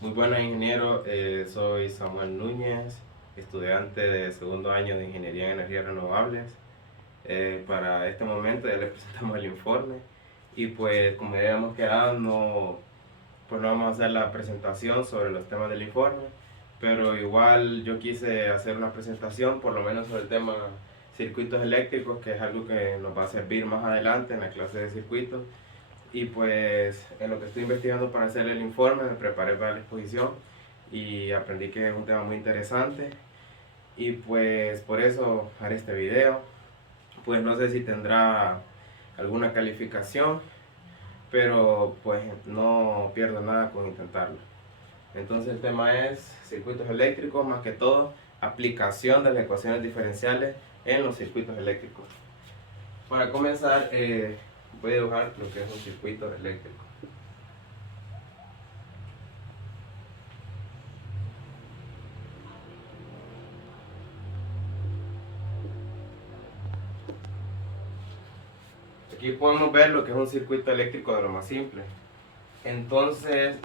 Muy buenas, ingeniero. Soy Samuel Núñez, estudiante de segundo año de Ingeniería en Energías Renovables. Para este momento ya le presentamos el informe y pues como ya habíamos quedado, pues no vamos a hacer la presentación sobre los temas del informe, pero igual yo quise hacer una presentación por lo menos sobre el tema circuitos eléctricos, que es algo que nos va a servir más adelante en la clase de circuitos. Y pues en lo que estoy investigando para hacer el informe me preparé para la exposición y aprendí que es un tema muy interesante y pues por eso haré este video. Pues no sé si tendrá alguna calificación, pero pues no pierdo nada con intentarlo. Entonces el tema es circuitos eléctricos, más que todo aplicación de las ecuaciones diferenciales en los circuitos eléctricos. Para comenzar, voy a dibujar lo que es un circuito eléctrico. Aquí podemos ver lo que es un circuito eléctrico de lo más simple. Entonces,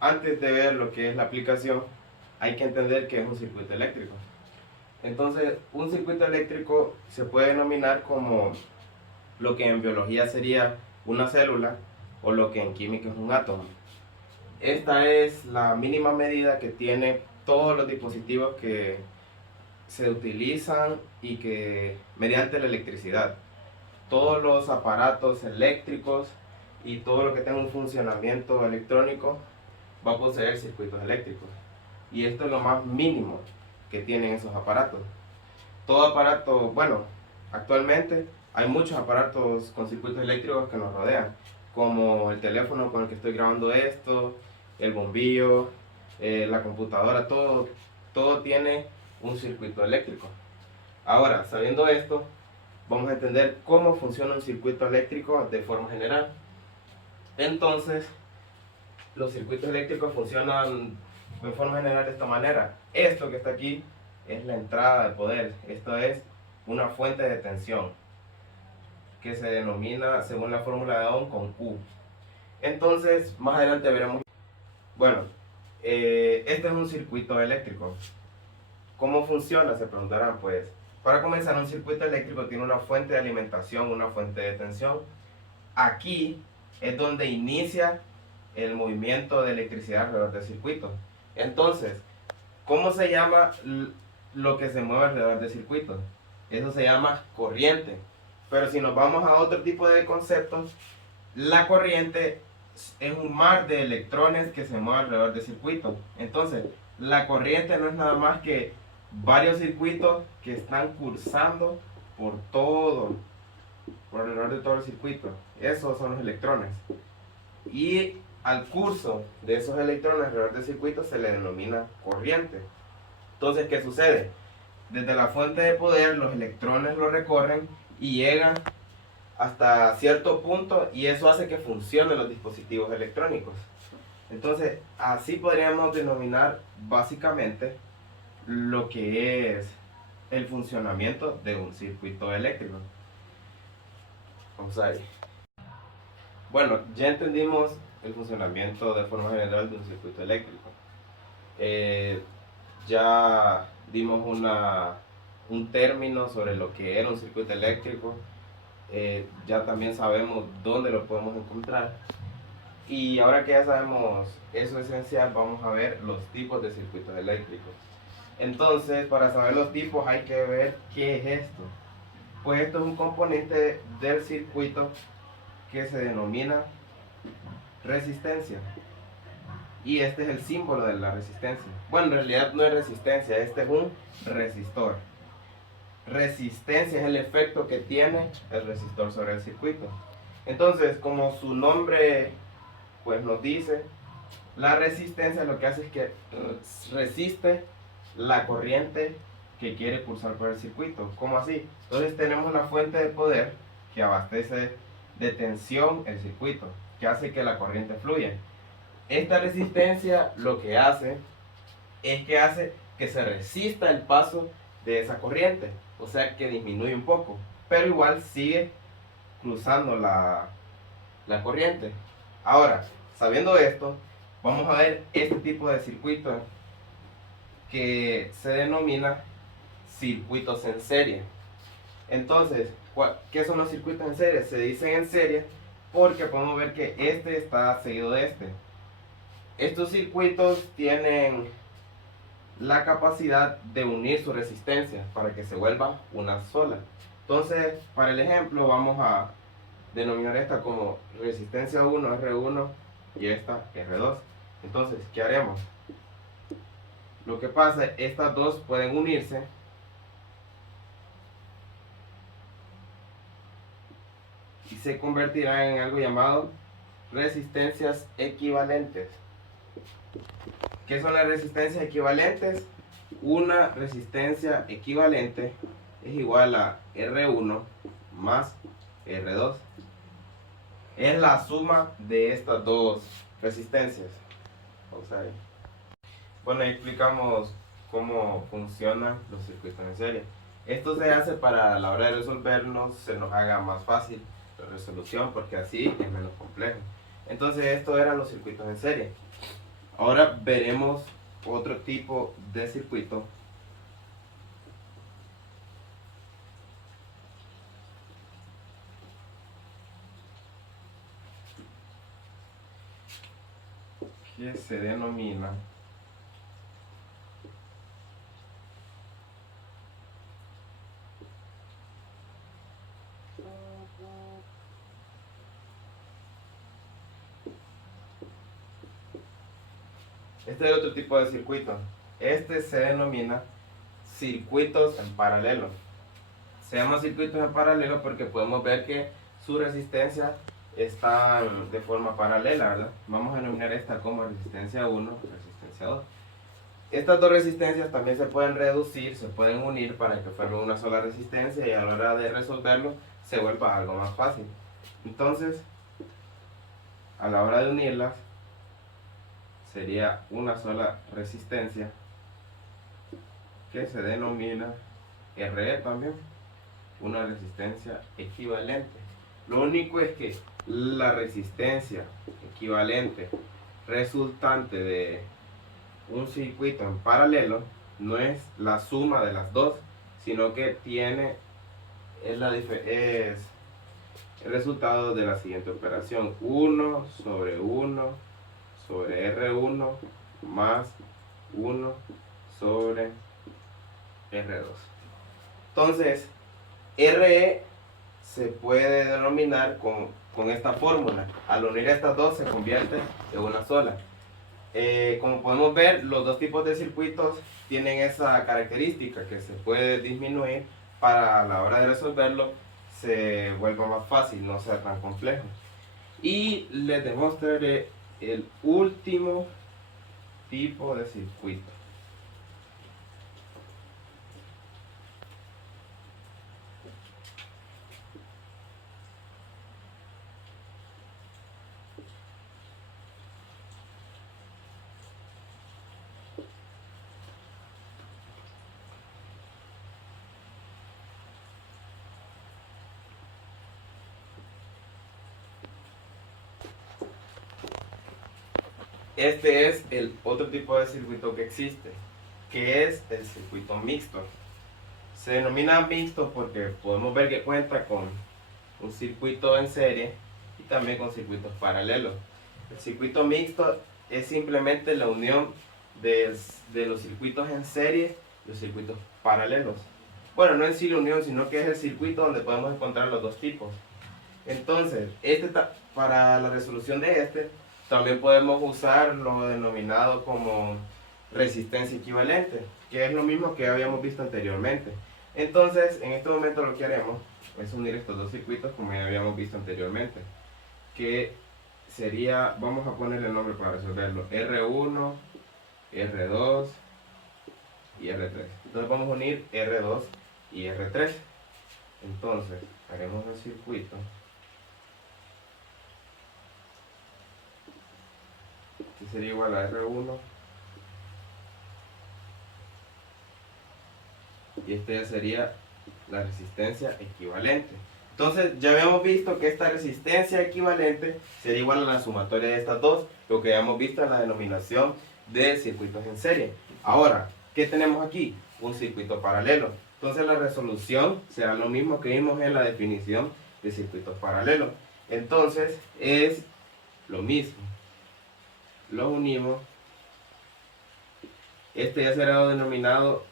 antes de ver lo que es la aplicación, hay que entender qué es un circuito eléctrico. Entonces, un circuito eléctrico se puede denominar como lo que en biología sería una célula o lo que en química es un átomo. Esta es la mínima medida que tienen todos los dispositivos que se utilizan y que mediante la electricidad. Todos los aparatos eléctricos y todo lo que tenga un funcionamiento electrónico va a poseer circuitos eléctricos. Y esto es lo más mínimo que tienen esos aparatos. Todo aparato, bueno, actualmente hay muchos aparatos con circuitos eléctricos que nos rodean, como el teléfono con el que estoy grabando esto, el bombillo, la computadora, todo tiene un circuito eléctrico. Ahora, sabiendo esto, vamos a entender cómo funciona un circuito eléctrico de forma general. Entonces, los circuitos eléctricos funcionan de forma general de esta manera. Esto que está aquí es la entrada de poder. Esto es una fuente de tensión que se denomina, según la fórmula de Ohm, con Q. Entonces, más adelante veremos. Bueno, este es un circuito eléctrico. ¿Cómo funciona? Se preguntarán. Pues, para comenzar, un circuito eléctrico tiene una fuente de alimentación, una fuente de tensión. Aquí es donde inicia el movimiento de electricidad alrededor del circuito. Entonces, ¿cómo se llama lo que se mueve alrededor del circuito? Eso se llama corriente. Pero si nos vamos a otro tipo de conceptos, la corriente es un mar de electrones que se mueve alrededor del circuito. Entonces, la corriente no es nada más que varios circuitos que están cursando por alrededor de todo el circuito. Esos son los electrones. Y al curso de esos electrones alrededor del circuito se le denomina corriente. Entonces, ¿qué sucede? Desde la fuente de poder los electrones lo recorren y llegan hasta cierto punto y eso hace que funcionen los dispositivos electrónicos. Entonces, así podríamos denominar básicamente lo que es el funcionamiento de un circuito eléctrico. Vamos ahí. Bueno, ya entendimos el funcionamiento de forma general de un circuito eléctrico. Ya dimos un término sobre lo que era un circuito eléctrico. Ya también sabemos dónde lo podemos encontrar. Y ahora que ya sabemos eso esencial, vamos a ver los tipos de circuitos eléctricos. Entonces, para saber los tipos hay que ver qué es esto. Pues esto es un componente del circuito que se denomina resistencia. Y este es el símbolo de la resistencia. Bueno, en realidad no es resistencia, este es un resistor. Resistencia es el efecto que tiene el resistor sobre el circuito. Entonces, como su nombre pues nos dice, la resistencia lo que hace es que resiste la corriente que quiere cursar por el circuito. ¿Cómo así? Entonces tenemos la fuente de poder que abastece de tensión el circuito, que hace que la corriente fluya. Esta resistencia lo que hace es que hace que se resista el paso de esa corriente, o sea que disminuye un poco, pero igual sigue cruzando la corriente. Ahora, sabiendo esto, vamos a ver este tipo de circuito que se denomina circuitos en serie. Entonces, ¿qué son los circuitos en serie? Se dicen en serie porque podemos ver que este está seguido de este. Estos circuitos tienen la capacidad de unir su resistencia para que se vuelva una sola. Entonces, para el ejemplo, vamos a denominar esta como resistencia 1, R1 y esta R2. Entonces, ¿qué haremos? Lo que pasa es que estas dos pueden unirse y se convertirán en algo llamado resistencias equivalentes. ¿Qué son las resistencias equivalentes? Una resistencia equivalente es igual a R1 más R2. Es la suma de estas dos resistencias. Vamos a ver. Bueno, ahí explicamos cómo funcionan los circuitos en serie. Esto se hace para a la hora de resolvernos se nos haga más fácil la resolución porque así es menos complejo. Entonces estos eran los circuitos en serie. Ahora veremos otro tipo de circuito que se denomina este es otro tipo de circuito. Este se denomina circuitos en paralelo. Se llama circuitos en paralelo porque podemos ver que su resistencia está de forma paralela, ¿verdad? Vamos a denominar esta como resistencia 1, resistencia 2. Estas dos resistencias también se pueden reducir, se pueden unir para que formen una sola resistencia y a la hora de resolverlo se vuelva algo más fácil. Entonces, a la hora de unirlas, sería una sola resistencia que se denomina RE también, una resistencia equivalente. Lo único es que la resistencia equivalente resultante de un circuito en paralelo no es la suma de las dos, sino que es el resultado de la siguiente operación: 1 sobre 1 sobre R1 más 1 sobre R2. Entonces, RE se puede denominar con esta fórmula. Al unir estas dos se convierte en una sola. Como podemos ver, los dos tipos de circuitos tienen esa característica que se puede disminuir para a la hora de resolverlo se vuelva más fácil, no sea tan complejo. Y les demostraré el último tipo de circuito. Este es el otro tipo de circuito que existe, que es el circuito mixto. Se denomina mixto porque podemos ver que cuenta con un circuito en serie y también con circuitos paralelos. El circuito mixto es simplemente la unión de los circuitos en serie y los circuitos paralelos. Bueno, no en sí la unión, sino que es el circuito donde podemos encontrar los dos tipos. Entonces, para la resolución de este, también podemos usar lo denominado como resistencia equivalente, que es lo mismo que habíamos visto anteriormente. Entonces, en este momento lo que haremos es unir estos dos circuitos como ya habíamos visto anteriormente, que sería, vamos a ponerle el nombre para resolverlo, R1, R2 y R3. Entonces vamos a unir R2 y R3. Entonces, haremos el circuito. Este sería igual a R1 y este ya sería la resistencia equivalente. Entonces ya habíamos visto que esta resistencia equivalente sería igual a la sumatoria de estas dos, lo que habíamos visto en la denominación de circuitos en serie. Ahora, ¿qué tenemos aquí? Un circuito paralelo. Entonces la resolución será lo mismo que vimos en la definición de circuitos paralelos. Entonces es lo mismo. Lo unimos. Este ya será denominado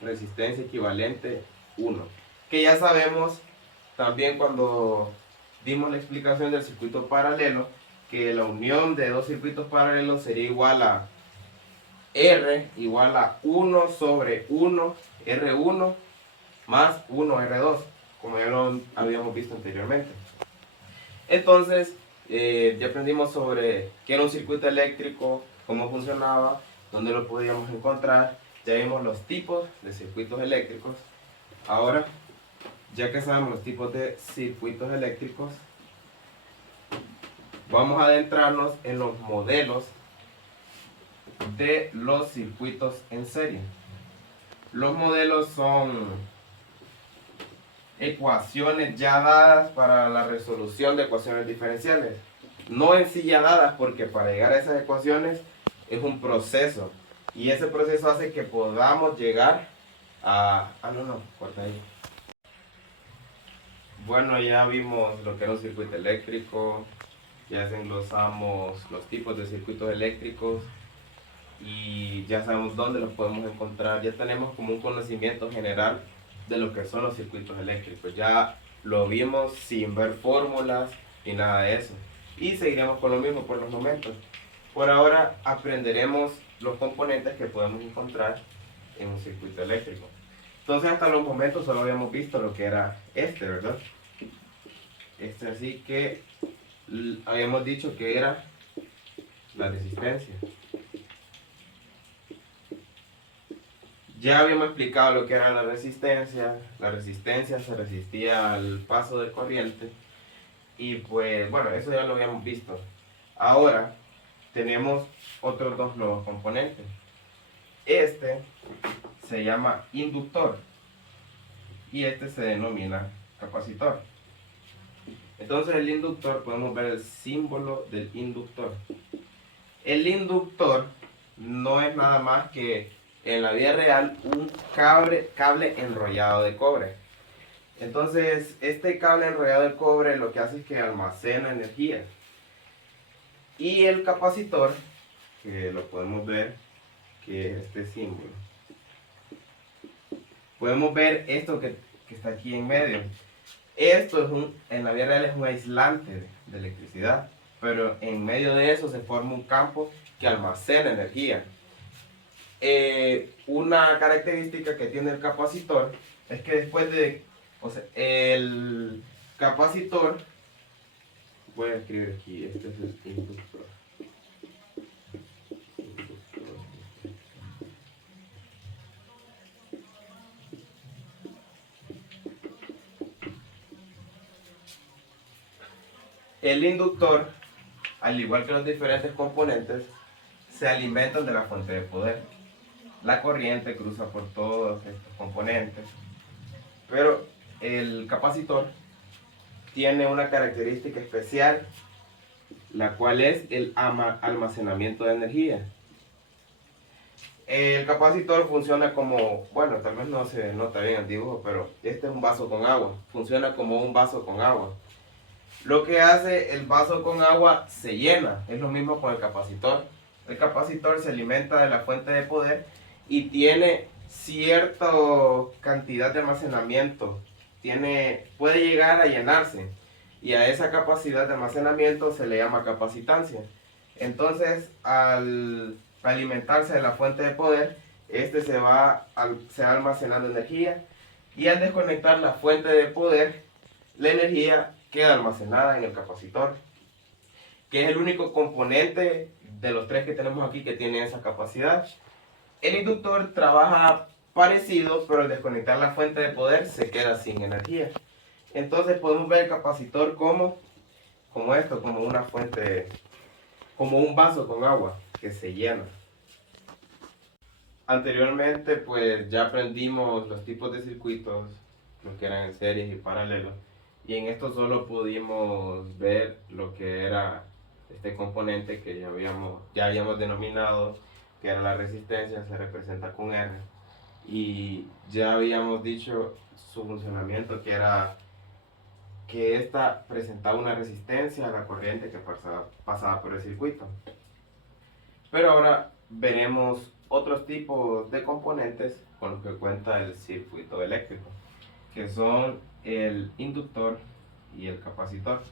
resistencia equivalente 1. Que ya sabemos también cuando dimos la explicación del circuito paralelo, que la unión de dos circuitos paralelos sería igual a R igual a 1 sobre 1 R1 más 1 R2, como ya lo habíamos visto anteriormente. Entonces, ya aprendimos sobre qué era un circuito eléctrico, cómo funcionaba, dónde lo podíamos encontrar, ya vimos los tipos de circuitos eléctricos. Ahora, ya que sabemos los tipos de circuitos eléctricos, vamos a adentrarnos en los modelos de los circuitos en serie. Los modelos son ecuaciones ya dadas para la resolución de ecuaciones diferenciales. No en sí ya dadas, porque para llegar a esas ecuaciones es un proceso. Y ese proceso hace que podamos llegar a... corta ahí. Bueno, ya vimos lo que era un circuito eléctrico, ya desglosamos los tipos de circuitos eléctricos y ya sabemos dónde los podemos encontrar. Ya tenemos como un conocimiento general de lo que son los circuitos eléctricos. Ya lo vimos sin ver fórmulas ni nada de eso. Y seguiremos con lo mismo por los momentos. Por ahora aprenderemos los componentes que podemos encontrar en un circuito eléctrico. Entonces hasta los momentos solo habíamos visto lo que era este, ¿verdad? Este, así que habíamos dicho que era la resistencia. Ya habíamos explicado lo que era la resistencia. La resistencia se resistía al paso de corriente. Y pues bueno, eso ya lo habíamos visto. Ahora tenemos otros dos nuevos componentes. Este se llama inductor y este se denomina capacitor. Entonces el inductor, podemos ver el símbolo del inductor. El inductor no es nada más que en la vida real un cable enrollado de cobre. Entonces este cable enrollado de cobre lo que hace es que almacena energía. Y el capacitor, que lo podemos ver, que es este símbolo. Podemos ver esto que está aquí en medio. Esto es en la vida real es un aislante de electricidad, pero en medio de eso se forma un campo que almacena energía. Una característica que tiene el capacitor es que después de, o sea, el capacitor, voy a escribir aquí, este es el inductor. El inductor, al igual que los diferentes componentes, se alimentan de la fuente de poder. La corriente cruza por todos estos componentes, pero el capacitor tiene una característica especial, la cual es el almacenamiento de energía. El capacitor funciona como, bueno, tal vez no se nota bien el dibujo, pero este es un vaso con agua. Funciona como un vaso con agua. Lo que hace el vaso con agua se llena, es lo mismo con el capacitor. El capacitor se alimenta de la fuente de poder y tiene cierta cantidad de almacenamiento. Puede llegar a llenarse y a esa capacidad de almacenamiento se le llama capacitancia. Entonces, al alimentarse de la fuente de poder, este se va almacenando energía y al desconectar la fuente de poder, la energía queda almacenada en el capacitor, que es el único componente de los tres que tenemos aquí que tiene esa capacidad. El inductor trabaja parecido, pero al desconectar la fuente de poder se queda sin energía. Entonces podemos ver el capacitor como esto, como una fuente, como un vaso con agua que se llena. Anteriormente pues ya aprendimos los tipos de circuitos, los que eran en series y paralelos, y en esto solo pudimos ver lo que era este componente que ya habíamos denominado que era la resistencia, se representa con R, y ya habíamos dicho su funcionamiento, que era que esta presentaba una resistencia a la corriente que pasaba por el circuito. Pero ahora veremos otros tipos de componentes con los que cuenta el circuito eléctrico, que son el inductor y el capacitor.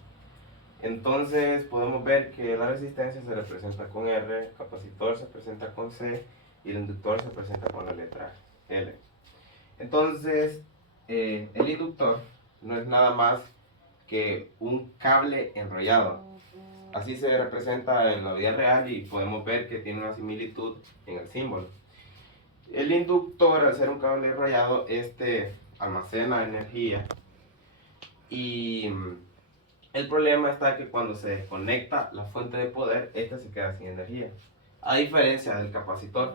Entonces podemos ver que la resistencia se representa con R, el capacitor se presenta con C y el inductor se presenta con la letra L. Entonces el inductor no es nada más que un cable enrollado. Así se representa en la vida real y podemos ver que tiene una similitud en el símbolo. El inductor, al ser un cable enrollado, almacena energía, y el problema está que cuando se desconecta la fuente de poder, esta se queda sin energía. A diferencia del capacitor.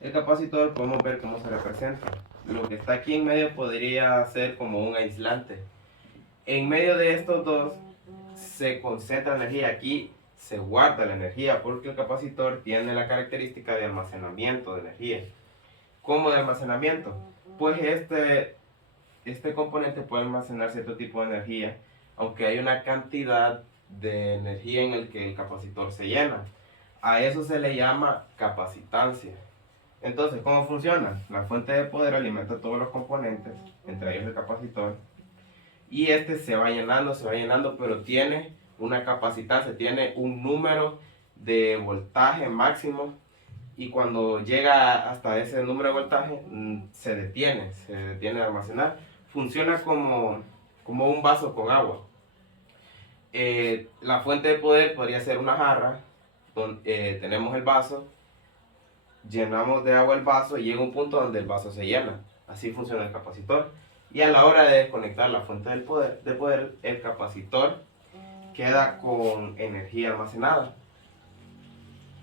El capacitor podemos ver cómo se representa. Lo que está aquí en medio podría ser como un aislante. En medio de estos dos se concentra energía. Aquí se guarda la energía porque el capacitor tiene la característica de almacenamiento de energía. ¿Cómo de almacenamiento? Pues este componente puede almacenar cierto tipo de energía, aunque hay una cantidad de energía en el que el capacitor se llena. A eso se le llama capacitancia. Entonces, ¿cómo funciona? La fuente de poder alimenta todos los componentes, entre ellos el capacitor, y este se va llenando, pero tiene una capacitancia, tiene un número de voltaje máximo, y cuando llega hasta ese número de voltaje se detiene de almacenar. Funciona como un vaso con agua. La fuente de poder podría ser una jarra donde tenemos el vaso, llenamos de agua el vaso y llega un punto donde el vaso se llena. Así funciona el capacitor. Y a la hora de desconectar la fuente de poder, el capacitor queda con energía almacenada.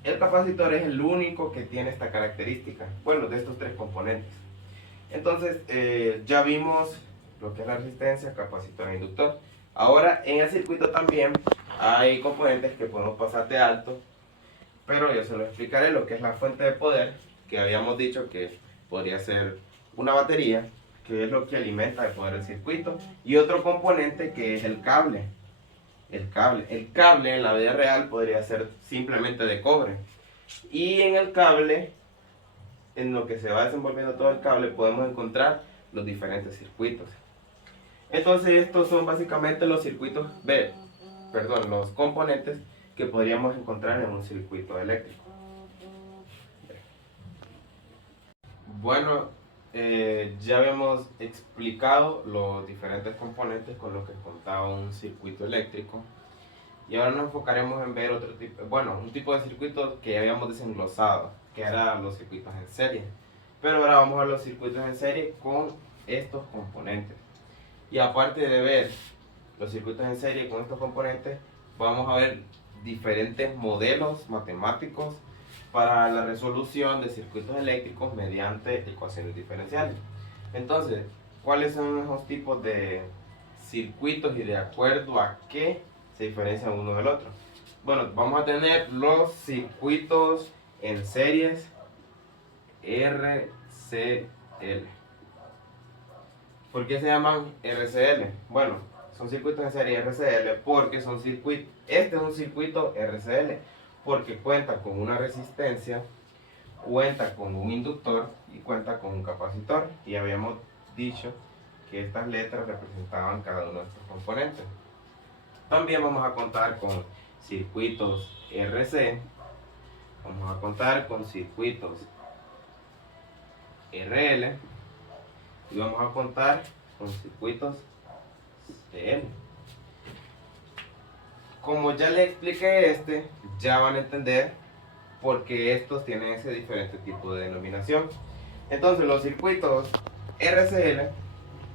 El capacitor es el único que tiene esta característica, bueno, de estos tres componentes. Entonces, ya vimos lo que es la resistencia, capacitor e inductor. Ahora, en el circuito también hay componentes que podemos pasar de alto, pero yo se lo explicaré. Lo que es la fuente de poder, que habíamos dicho que podría ser una batería, que es lo que alimenta el poder del circuito, y otro componente que es el cable. El cable en la vida real podría ser simplemente de cobre, y en el cable, en lo que se va desenvolviendo todo el cable, podemos encontrar los diferentes circuitos. Entonces estos son básicamente los los componentes que podríamos encontrar en un circuito eléctrico. Bueno, ya habíamos explicado los diferentes componentes con los que contaba un circuito eléctrico, y ahora nos enfocaremos en ver un tipo de circuito que ya habíamos desenglosado, que eran los circuitos en serie. Pero ahora vamos a los circuitos en serie con estos componentes. Y aparte de ver los circuitos en serie con estos componentes, vamos a ver diferentes modelos matemáticos para la resolución de circuitos eléctricos mediante ecuaciones diferenciales. Entonces, ¿cuáles son esos tipos de circuitos y de acuerdo a qué se diferencian uno del otro? Bueno, vamos a tener los circuitos en series RCL. ¿Por qué se llaman RCL? Bueno, son circuitos en serie RCL porque este es un circuito RCL porque cuenta con una resistencia, cuenta con un inductor y cuenta con un capacitor. Y habíamos dicho que estas letras representaban cada uno de estos componentes. También vamos a contar con circuitos RC, vamos a contar con circuitos RL y vamos a contar con circuitos CL. Como ya les expliqué ya van a entender por qué estos tienen ese diferente tipo de denominación. Entonces los circuitos RCL,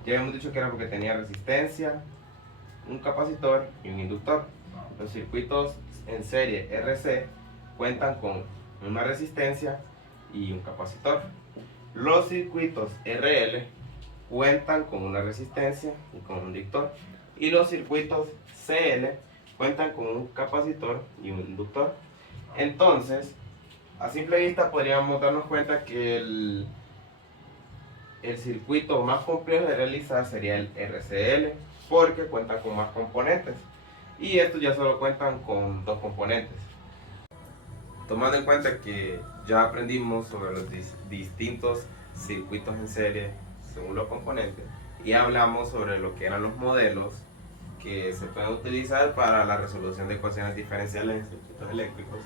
ya hemos dicho que era porque tenía resistencia, un capacitor y un inductor. Los circuitos en serie RC cuentan con una resistencia y un capacitor. Los circuitos RL cuentan con una resistencia y con un inductor. Y los circuitos CL cuentan con un capacitor y un inductor. Entonces, a simple vista podríamos darnos cuenta que el circuito más complejo de realizar sería el RCL, porque cuenta con más componentes. Y estos ya solo cuentan con dos componentes. Tomando en cuenta que ya aprendimos sobre los distintos circuitos en serie según los componentes y hablamos sobre lo que eran los modelos que se pueden utilizar para la resolución de ecuaciones diferenciales en circuitos eléctricos,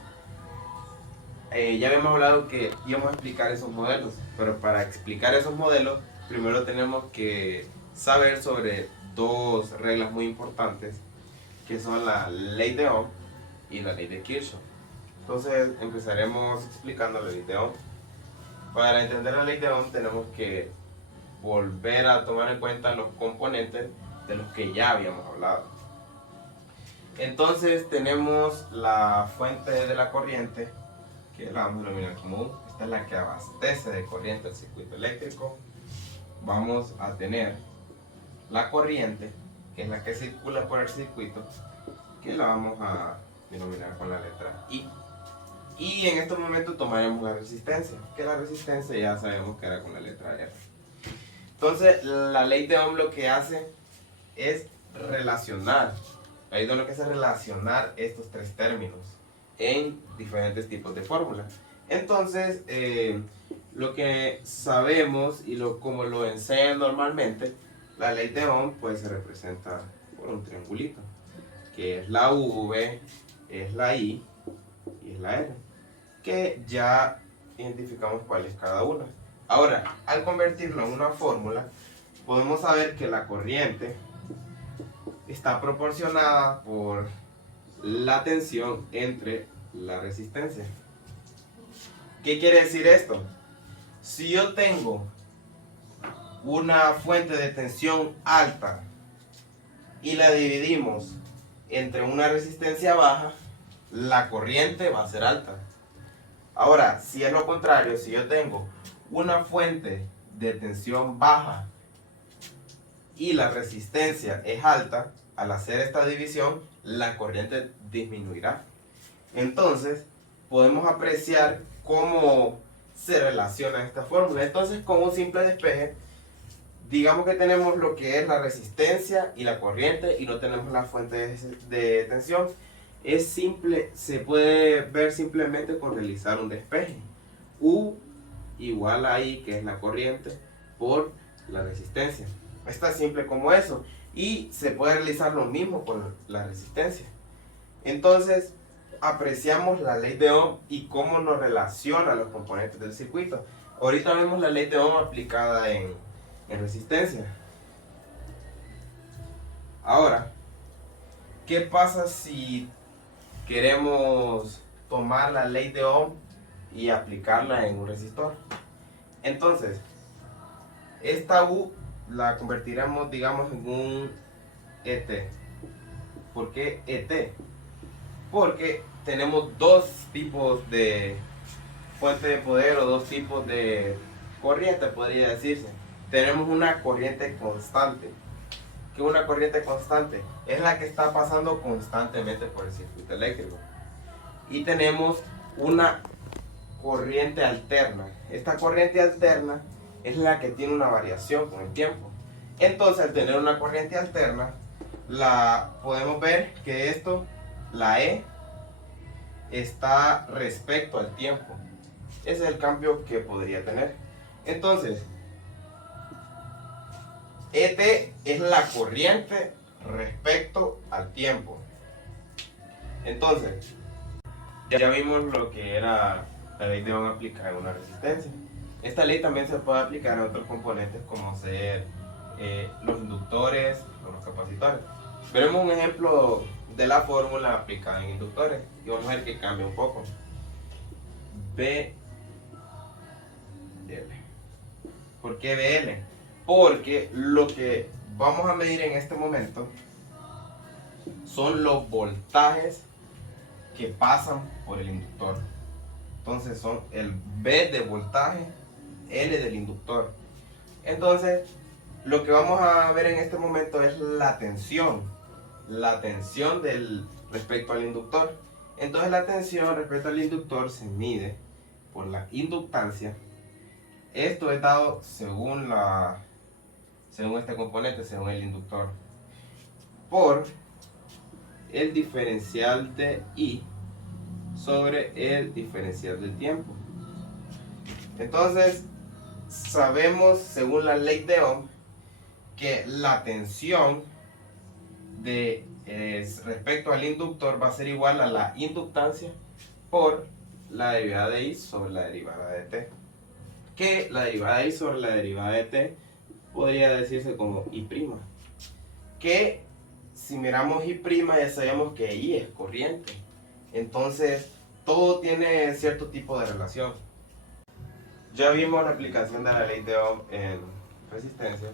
ya habíamos hablado que íbamos a explicar esos modelos, pero para explicar esos modelos primero tenemos que saber sobre dos reglas muy importantes que son la ley de Ohm y la ley de Kirchhoff. Entonces empezaremos explicando la ley de Ohm. Para entender la ley de Ohm tenemos que volver a tomar en cuenta los componentes de los que ya habíamos hablado. Entonces tenemos la fuente de la corriente, que la vamos a denominar como U. Esta es la que abastece de corriente el circuito eléctrico. Vamos a tener la corriente, que es la que circula por el circuito, que la vamos a denominar con la letra I. Y en estos momentos tomaremos la resistencia, que la resistencia ya sabemos que era con la letra R. Entonces, la ley de Ohm lo que hace es relacionar, la ley de Ohm lo que hace es relacionar estos tres términos en diferentes tipos de fórmulas. Entonces, lo que sabemos y como lo enseñan normalmente, la ley de Ohm pues se representa por un triangulito, que es la V, es la I y es la R, que ya identificamos cuál es cada una. Ahora, al convertirlo en una fórmula, podemos saber que la corriente está proporcionada por la tensión entre la resistencia. ¿Qué quiere decir esto? Si yo tengo una fuente de tensión alta y la dividimos entre una resistencia baja, la corriente va a ser alta. Ahora, si es lo contrario, si yo tengo una fuente de tensión baja y la resistencia es alta, al hacer esta división, la corriente disminuirá. Entonces, podemos apreciar cómo se relaciona esta fórmula. Entonces, con un simple despeje, digamos que tenemos lo que es la resistencia y la corriente y no tenemos la fuente de tensión. Es simple, se puede ver simplemente con realizar un despeje. U igual a I, que es la corriente, por la resistencia. Es tan simple como eso. Y se puede realizar lo mismo con la resistencia. Entonces, apreciamos la ley de Ohm y cómo nos relaciona los componentes del circuito. Ahorita vemos la ley de Ohm aplicada en resistencia. Ahora, ¿qué pasa si queremos tomar la ley de Ohm y aplicarla en un resistor? Entonces, esta U la convertiremos, digamos, en un ET. ¿Por qué ET? Porque tenemos dos tipos de fuente de poder o dos tipos de corriente, podría decirse. Tenemos una corriente constante. ¿Qué es una corriente constante? Es la que está pasando constantemente por el circuito eléctrico. Y tenemos una corriente alterna. Esta corriente alterna es la que tiene una variación con el tiempo. Entonces, al tener una corriente alterna, podemos ver que esto, la E, está respecto al tiempo. Ese es el cambio que podría tener. Entonces, ET es la corriente respecto al tiempo. Entonces, ya vimos lo que era la ley de Ohm aplicada en una resistencia. Esta ley también se puede aplicar a otros componentes como ser los inductores o los capacitores. Veremos un ejemplo de la fórmula aplicada en inductores y vamos a ver que cambia un poco. BL. ¿Por qué BL? Porque lo que vamos a medir en este momento son los voltajes que pasan por el inductor. Entonces son el B de voltaje, L del inductor. Entonces, lo que vamos a ver en este momento es la tensión respecto al inductor. Entonces la tensión respecto al inductor se mide por la inductancia. Esto es dado según este componente, según el inductor, por el diferencial de I sobre el diferencial del tiempo. Entonces, sabemos, según la ley de Ohm, que la tensión respecto al inductor va a ser igual a la inductancia por la derivada de I sobre la derivada de T. Que la derivada de I sobre la derivada de T podría decirse como I'. Que si miramos I', ya sabemos que I es corriente. Entonces, todo tiene cierto tipo de relación. Ya vimos la aplicación de la ley de Ohm en resistencias.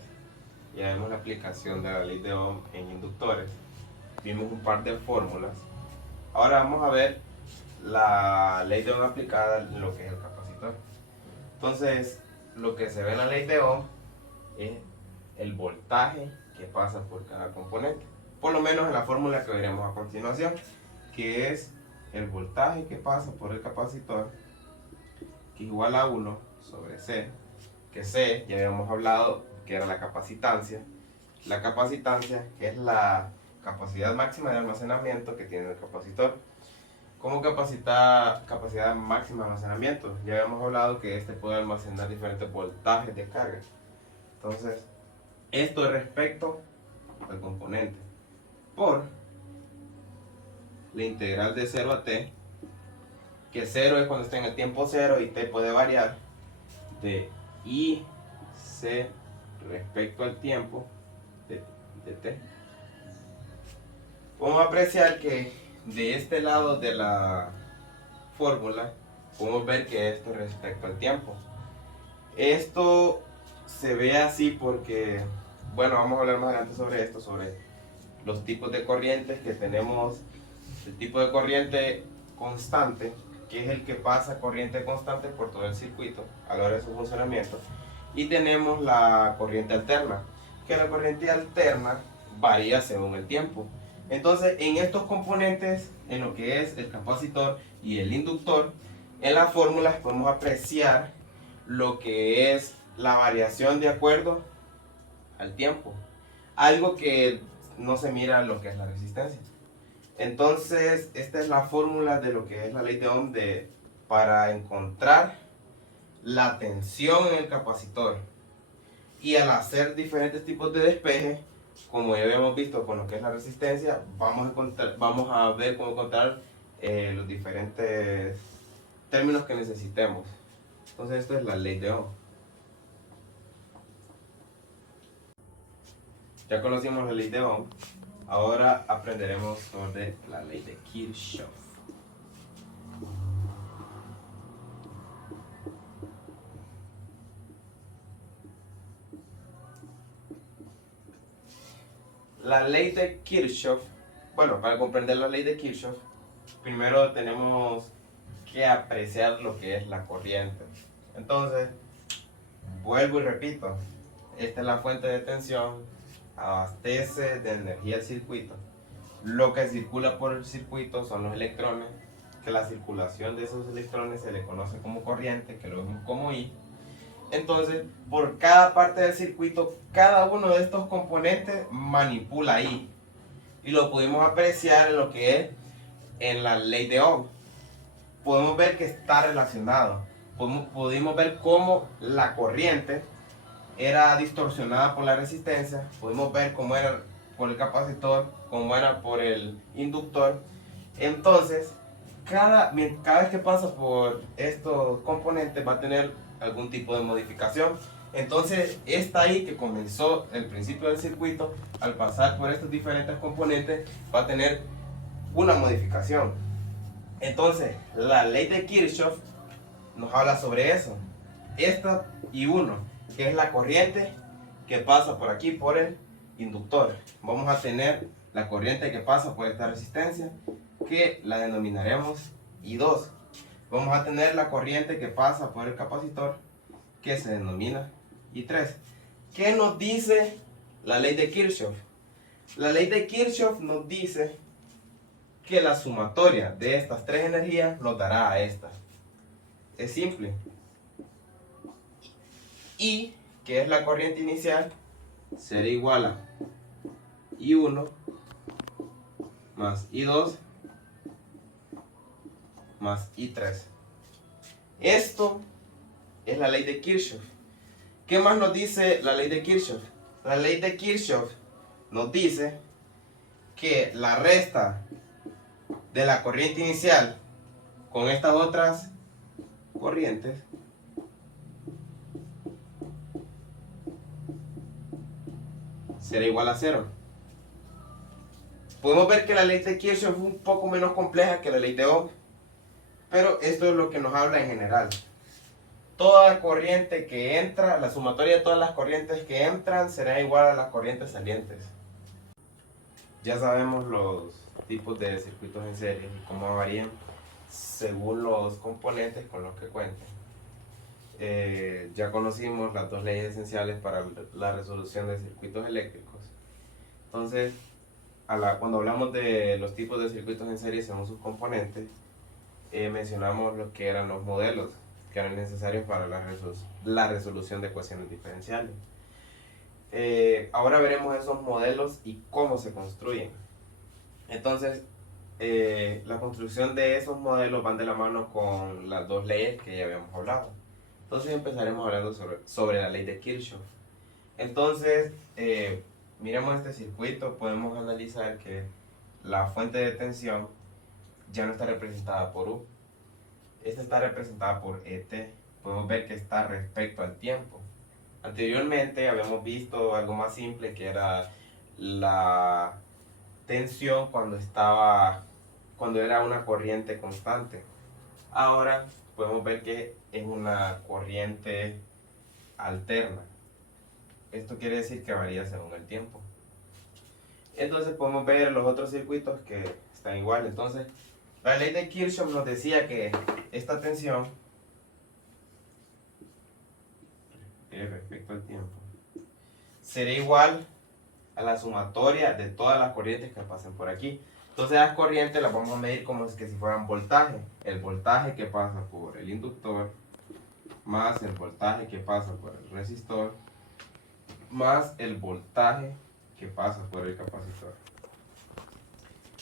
Ya vimos la aplicación de la ley de Ohm en inductores. Vimos un par de fórmulas. Ahora vamos a ver la ley de Ohm aplicada en lo que es el capacitor. Entonces, lo que se ve en la ley de Ohm es el voltaje que pasa por cada componente. Por lo menos en la fórmula que veremos a continuación, que es el voltaje que pasa por el capacitor, que es igual a 1 sobre C, que C ya habíamos hablado que era la capacitancia. La capacitancia es la capacidad máxima de almacenamiento que tiene el capacitor. ¿Cómo capacidad máxima de almacenamiento? Ya habíamos hablado que este puede almacenar diferentes voltajes de carga. Entonces, esto es respecto al componente por la integral de 0 a t, que 0 es cuando está en el tiempo 0 y t puede variar, de IC respecto al tiempo de t. Podemos apreciar que de este lado de la fórmula podemos ver que esto es respecto al tiempo. Esto se ve así porque, bueno, vamos a hablar más adelante sobre esto, sobre los tipos de corrientes que tenemos. El tipo de corriente constante, que es el que pasa corriente constante por todo el circuito a la hora de su funcionamiento, y tenemos la corriente alterna, que la corriente alterna varía según el tiempo. Entonces, en estos componentes, en lo que es el capacitor y el inductor, en las fórmulas podemos apreciar lo que es la variación de acuerdo al tiempo, algo que no se mira en lo que es la resistencia. Entonces, esta es la fórmula de lo que es la ley de Ohm para encontrar la tensión en el capacitor. Y al hacer diferentes tipos de despeje, como ya habíamos visto con lo que es la resistencia, vamos a ver cómo encontrar los diferentes términos que necesitemos. Entonces, esto es la ley de Ohm. Ya conocimos la ley de Ohm. Ahora aprenderemos sobre la ley de Kirchhoff. La ley de Kirchhoff, bueno, para comprender la ley de Kirchhoff, primero tenemos que apreciar lo que es la corriente. Entonces, vuelvo y repito, esta es la fuente de tensión, abastece de energía el circuito. Lo que circula por el circuito son los electrones, que la circulación de esos electrones se le conoce como corriente, que lo vemos como I. Entonces, por cada parte del circuito, cada uno de estos componentes manipula I. Y lo pudimos apreciar en lo que es en la ley de Ohm. Podemos ver que está relacionado. Pudimos ver cómo la corriente era distorsionada por la resistencia. Pudimos ver cómo era por el capacitor, cómo era por el inductor. Entonces, cada vez que pasa por estos componentes va a tener algún tipo de modificación. Entonces, esta ahí que comenzó el principio del circuito, al pasar por estos diferentes componentes, va a tener una modificación. Entonces, la ley de Kirchhoff nos habla sobre eso. Esta y uno, que es la corriente que pasa por aquí, por el inductor. Vamos a tener la corriente que pasa por esta resistencia, que la denominaremos I2. Vamos a tener la corriente que pasa por el capacitor, que se denomina I3. ¿Qué nos dice la ley de Kirchhoff? La ley de Kirchhoff nos dice que la sumatoria de estas tres energías nos dará a esta. Es simple. Y, que es la corriente inicial, será igual a I1 más I2 más I3. Esto es la ley de Kirchhoff. ¿Qué más nos dice la ley de Kirchhoff? La ley de Kirchhoff nos dice que la resta de la corriente inicial con estas otras corrientes será igual a 0. Podemos ver que la ley de Kirchhoff es un poco menos compleja que la ley de Ohm, pero esto es lo que nos habla en general. Toda corriente que entra, la sumatoria de todas las corrientes que entran será igual a las corrientes salientes. Ya sabemos los tipos de circuitos en serie y cómo varían según los componentes con los que cuenten. Ya conocimos las dos leyes esenciales para la resolución de circuitos eléctricos. Entonces, cuando hablamos de los tipos de circuitos en serie según sus componentes, mencionamos lo que eran los modelos que eran necesarios para la resolución de ecuaciones diferenciales. Ahora veremos esos modelos y cómo se construyen. Entonces, la construcción de esos modelos van de la mano con las dos leyes que ya habíamos hablado. Entonces empezaremos hablando sobre la ley de Kirchhoff. Entonces, miremos este circuito, podemos analizar que la fuente de tensión ya no está representada por U. Esta está representada por ET. Podemos ver que está respecto al tiempo. Anteriormente habíamos visto algo más simple, que era la tensión cuando era una corriente constante. Ahora podemos ver que es una corriente alterna. Esto quiere decir que varía según el tiempo. Entonces podemos ver los otros circuitos que están igual. Entonces, la ley de Kirchhoff nos decía que esta tensión respecto al tiempo será igual a la sumatoria de todas las corrientes que pasen por aquí. Entonces las corrientes las vamos a medir como que si fueran voltaje. El voltaje que pasa por el inductor más el voltaje que pasa por el resistor más el voltaje que pasa por el capacitor.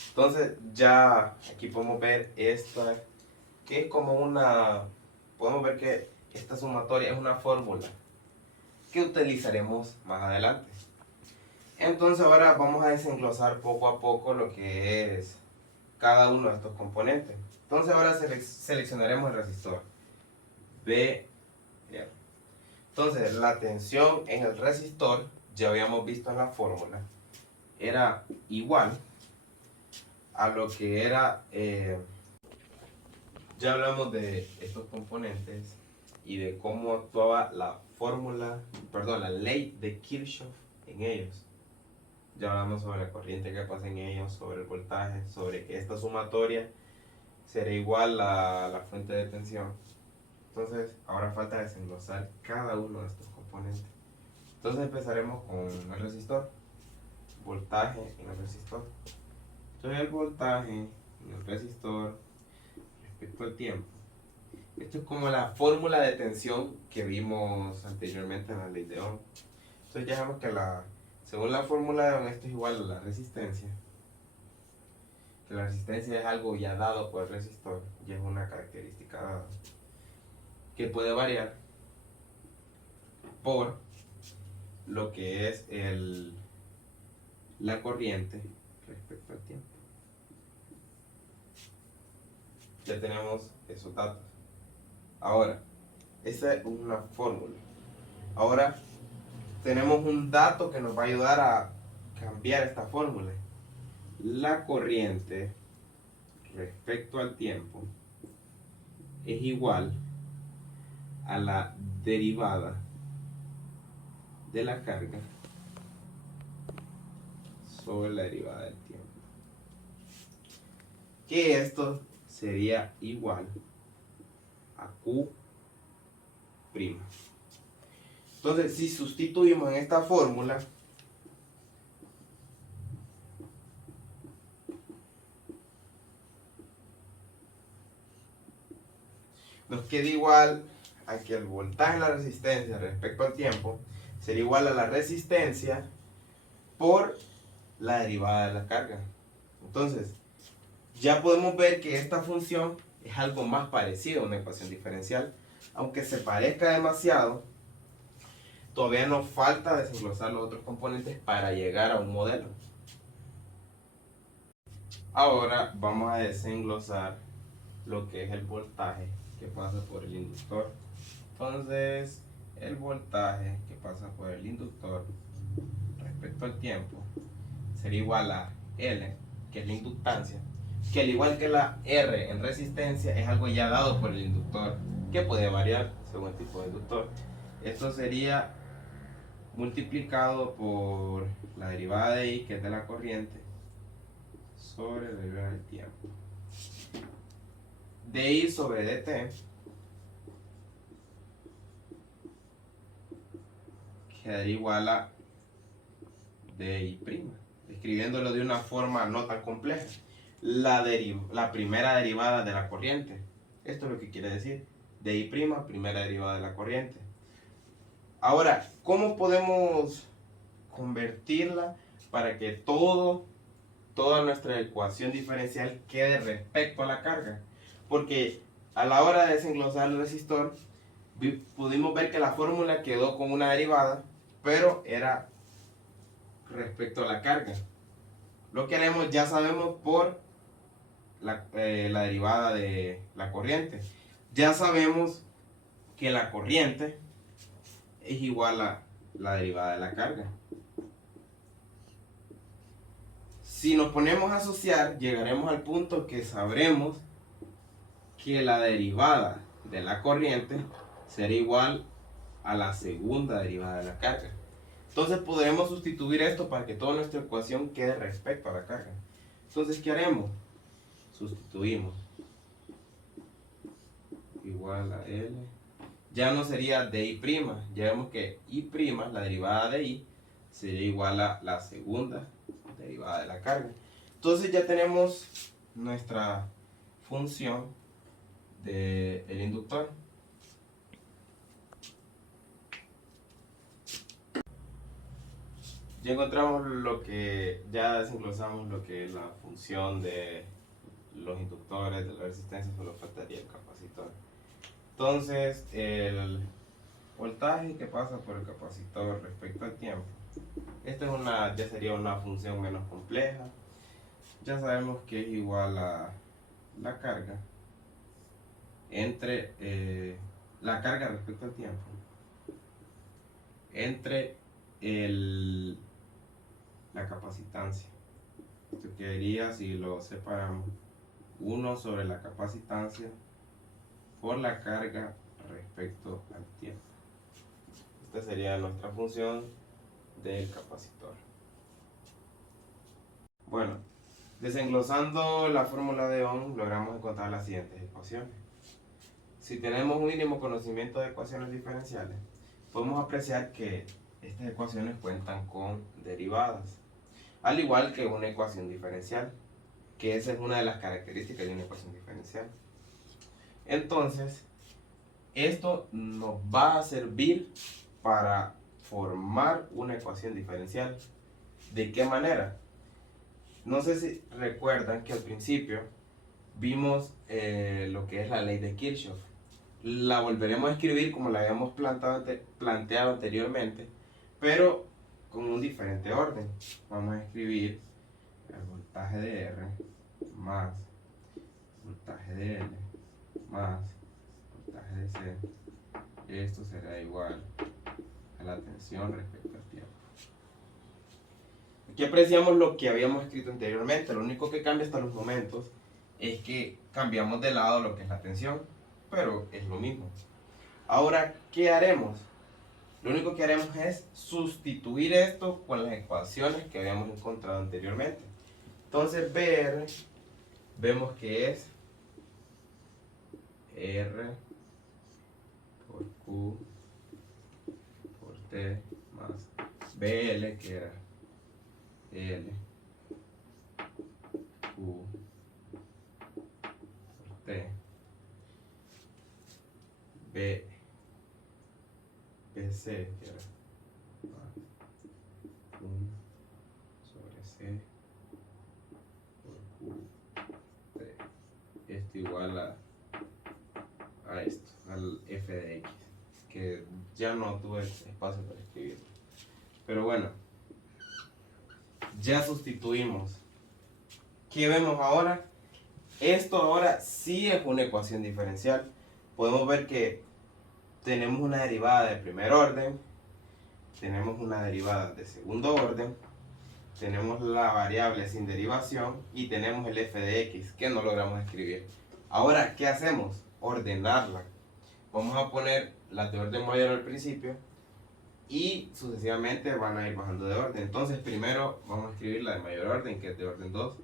Entonces ya aquí podemos ver esta, que es como podemos ver que esta sumatoria es una fórmula que utilizaremos más adelante. Entonces ahora vamos a desenglosar poco a poco lo que es cada uno de estos componentes. Entonces ahora seleccionaremos el resistor B. Entonces la tensión en el resistor, ya habíamos visto en la fórmula, era igual a lo que era, ya hablamos de estos componentes y de cómo actuaba la ley de Kirchhoff en ellos. Ya hablamos sobre la corriente que pasa en ellos, sobre el voltaje, sobre que esta sumatoria será igual a la fuente de tensión. Entonces, ahora falta desenglosar cada uno de estos componentes. Entonces empezaremos con el resistor. Voltaje en el resistor. Entonces el voltaje en el resistor respecto al tiempo. Esto es como la fórmula de tensión que vimos anteriormente en la ley de Ohm. Entonces ya sabemos que según la fórmula de Ohm, esto es igual a la resistencia. Que la resistencia es algo ya dado por el resistor, ya es una característica dada, que puede variar por lo que es la corriente respecto al tiempo. Ya tenemos esos datos. Ahora, esa es una fórmula. Ahora tenemos un dato que nos va a ayudar a cambiar esta fórmula. La corriente respecto al tiempo es igual a la derivada de la carga sobre la derivada del tiempo. Que esto sería igual a Q'. Entonces, si sustituimos en esta fórmula, nos queda igual a que el voltaje de la resistencia respecto al tiempo sería igual a la resistencia por la derivada de la carga. Entonces, ya podemos ver que esta función es algo más parecido a una ecuación diferencial. Aunque se parezca demasiado, todavía nos falta desglosar los otros componentes para llegar a un modelo. Ahora vamos a desenglosar lo que es el voltaje que pasa por el inductor. Entonces, el voltaje que pasa por el inductor respecto al tiempo sería igual a L, que es la inductancia, que al igual que la R en resistencia es algo ya dado por el inductor, que puede variar según el tipo de inductor. Esto sería multiplicado por la derivada de I, que es de la corriente, sobre la derivada del tiempo. DI sobre DT quedaría igual a DI', escribiéndolo de una forma no tan compleja. La primera derivada de la corriente. Esto es lo que quiere decir. DI', primera derivada de la corriente. Ahora, ¿cómo podemos convertirla para que toda nuestra ecuación diferencial quede respecto a la carga? Porque a la hora de desenglosar el resistor, pudimos ver que la fórmula quedó con una derivada, pero era respecto a la carga. Lo que haremos, ya sabemos por la derivada de la corriente. Ya sabemos que la corriente es igual a la derivada de la carga. Si nos ponemos a asociar, llegaremos al punto que sabremos que la derivada de la corriente será igual a la segunda derivada de la carga. Entonces podremos sustituir esto para que toda nuestra ecuación quede respecto a la carga. Entonces, ¿qué haremos? Sustituimos. Igual a L. Ya no sería DI', ya vemos que I', la derivada de I, sería igual a la segunda derivada de la carga. Entonces ya tenemos nuestra función del inductor. Ya encontramos ya desenglosamos lo que es la función de los inductores, de la resistencia, solo faltaría el capacitor. Entonces, el voltaje que pasa por el capacitor respecto al tiempo. Esta ya sería una función menos compleja. Ya sabemos que es igual a la carga entre la carga respecto al tiempo entre la capacitancia. Esto quedaría, si lo separamos, 1 sobre la capacitancia por la carga respecto al tiempo. Esta sería nuestra función del capacitor. Bueno, desenglosando la fórmula de Ohm, logramos encontrar las siguientes ecuaciones. Si tenemos un mínimo conocimiento de ecuaciones diferenciales, podemos apreciar que estas ecuaciones cuentan con derivadas, al igual que una ecuación diferencial, que esa es una de las características de una ecuación diferencial. Entonces, esto nos va a servir para formar una ecuación diferencial. ¿De qué manera? No sé si recuerdan que al principio vimos lo que es la ley de Kirchhoff. La volveremos a escribir como la habíamos planteado anteriormente, pero con un diferente orden. Vamos a escribir el voltaje de R más voltaje de L más voltaje de C. Esto será igual a la tensión respecto al tiempo. Aquí apreciamos lo que habíamos escrito anteriormente. Lo único que cambia hasta los momentos es que cambiamos de lado lo que es la tensión, pero es lo mismo. Ahora, ¿qué haremos? Lo único que haremos es sustituir esto con las ecuaciones que habíamos encontrado anteriormente. Entonces, BR, vemos que es R por Q por BL, que era L, Q, T, B, BC, que era 1 sobre C por Q, T. Esto igual a esto, al f de x, que ya no tuve espacio para escribirlo. Pero bueno, ya sustituimos. ¿Qué vemos ahora? Esto ahora sí es una ecuación diferencial. Podemos ver que tenemos una derivada de primer orden, tenemos una derivada de segundo orden, tenemos la variable sin derivación y tenemos el f de x que no logramos escribir. Ahora, ¿qué hacemos? Ordenarla. Vamos a poner las de orden mayor al principio y sucesivamente van a ir bajando de orden. Entonces primero vamos a escribir la de mayor orden, que es de orden 2.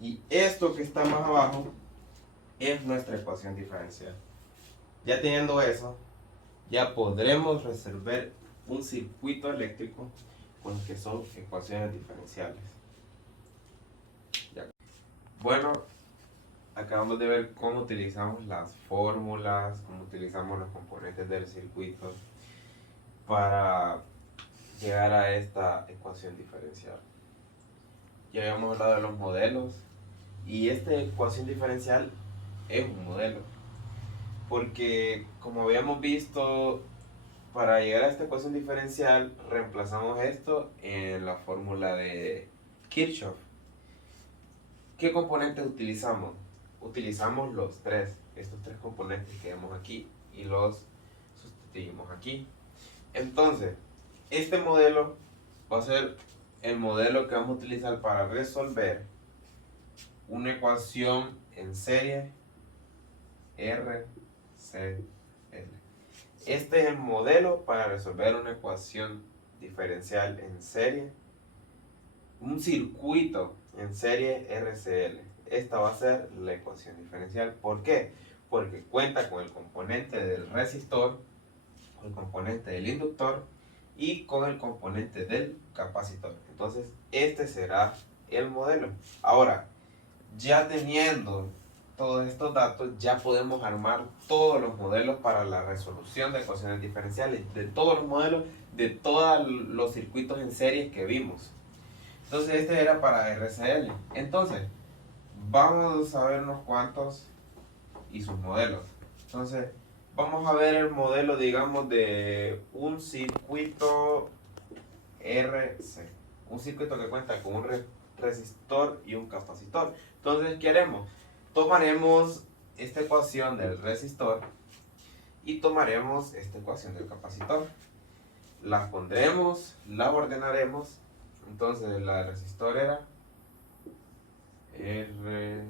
Y esto que está más abajo es nuestra ecuación diferencial. Ya teniendo eso, ya podremos resolver un circuito eléctrico con que son ecuaciones diferenciales. Ya. Bueno, acabamos de ver cómo utilizamos las fórmulas, cómo utilizamos los componentes del circuito para llegar a esta ecuación diferencial. Ya habíamos hablado de los modelos y esta ecuación diferencial es un modelo, porque como habíamos visto, para llegar a esta ecuación diferencial reemplazamos esto en la fórmula de Kirchhoff. ¿Qué componentes utilizamos? Utilizamos estos tres componentes que vemos aquí y los sustituimos aquí. Entonces, este modelo va a ser el modelo que vamos a utilizar para resolver una ecuación en serie RCL. Este es el modelo para resolver una ecuación diferencial en serie, un circuito en serie RCL. Esta va a ser la ecuación diferencial. ¿Por qué? Porque cuenta con el componente del resistor, con el componente del inductor y con el componente del capacitor. Entonces, este será el modelo. Ahora, ya teniendo todos estos datos, ya podemos armar todos los modelos para la resolución de ecuaciones diferenciales, de todos los modelos, de todos los circuitos en serie que vimos. Entonces este era para RCL. Entonces, vamos a ver unos cuantos y sus modelos. Entonces, vamos a ver el modelo, digamos, de un circuito RC. Un circuito que cuenta con un resistor y un capacitor. Entonces, ¿qué haremos? Tomaremos esta ecuación del resistor y tomaremos esta ecuación del capacitor. Las pondremos, las ordenaremos. Entonces la del resistor era RQT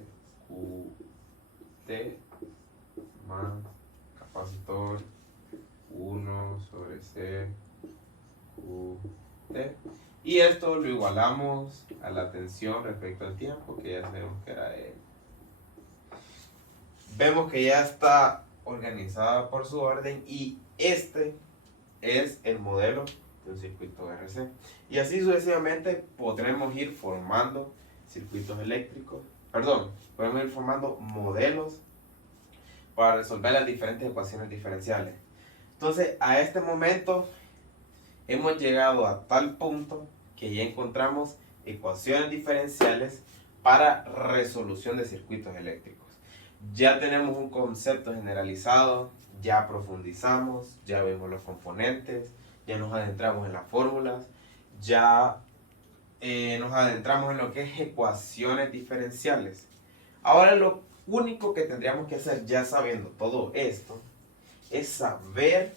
más capacitor 1 sobre CQT. Y esto lo igualamos a la tensión respecto al tiempo, que ya sabemos que era L. Vemos que ya está organizada por su orden y este es el modelo de un circuito RC. Y así sucesivamente podremos ir formando circuitos eléctricos, podemos ir formando modelos para resolver las diferentes ecuaciones diferenciales. Entonces, a este momento hemos llegado a tal punto que ya encontramos ecuaciones diferenciales para resolución de circuitos eléctricos. Ya tenemos un concepto generalizado, ya profundizamos, ya vemos los componentes, ya nos adentramos en las fórmulas, ya nos adentramos en lo que es ecuaciones diferenciales. Ahora lo único que tendríamos que hacer ya sabiendo todo esto es saber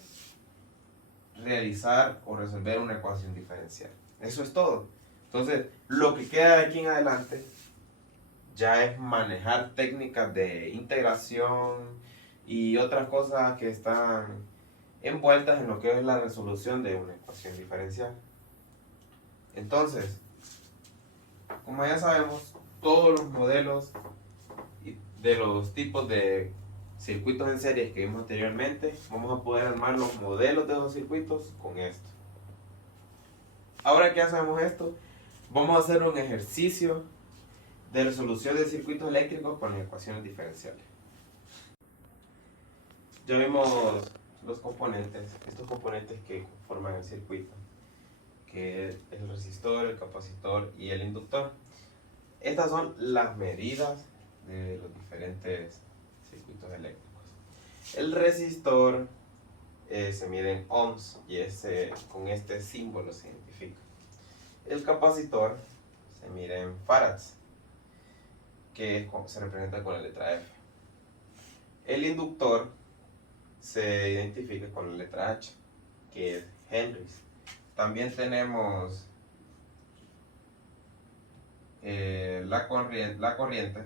realizar o resolver una ecuación diferencial. Eso es todo. Entonces, lo que queda de aquí en adelante ya es manejar técnicas de integración y otras cosas que están envueltas en lo que es la resolución de una ecuación diferencial. Entonces, como ya sabemos, todos los modelos de los tipos de circuitos en serie que vimos anteriormente, vamos a poder armar los modelos de los circuitos con esto. Ahora que ya sabemos esto, vamos a hacer un ejercicio de resolución de circuitos eléctricos con ecuaciones diferenciales. Ya vimos los componentes, estos componentes que forman el circuito, que es el resistor, el capacitor y el inductor. Estas son las medidas de los diferentes circuitos eléctricos. El resistor se mide en ohms y con este símbolo se identifica. El capacitor se mide en farads, que se representa con la letra F. El inductor se identifica con la letra H, que es henrys. También tenemos la corriente,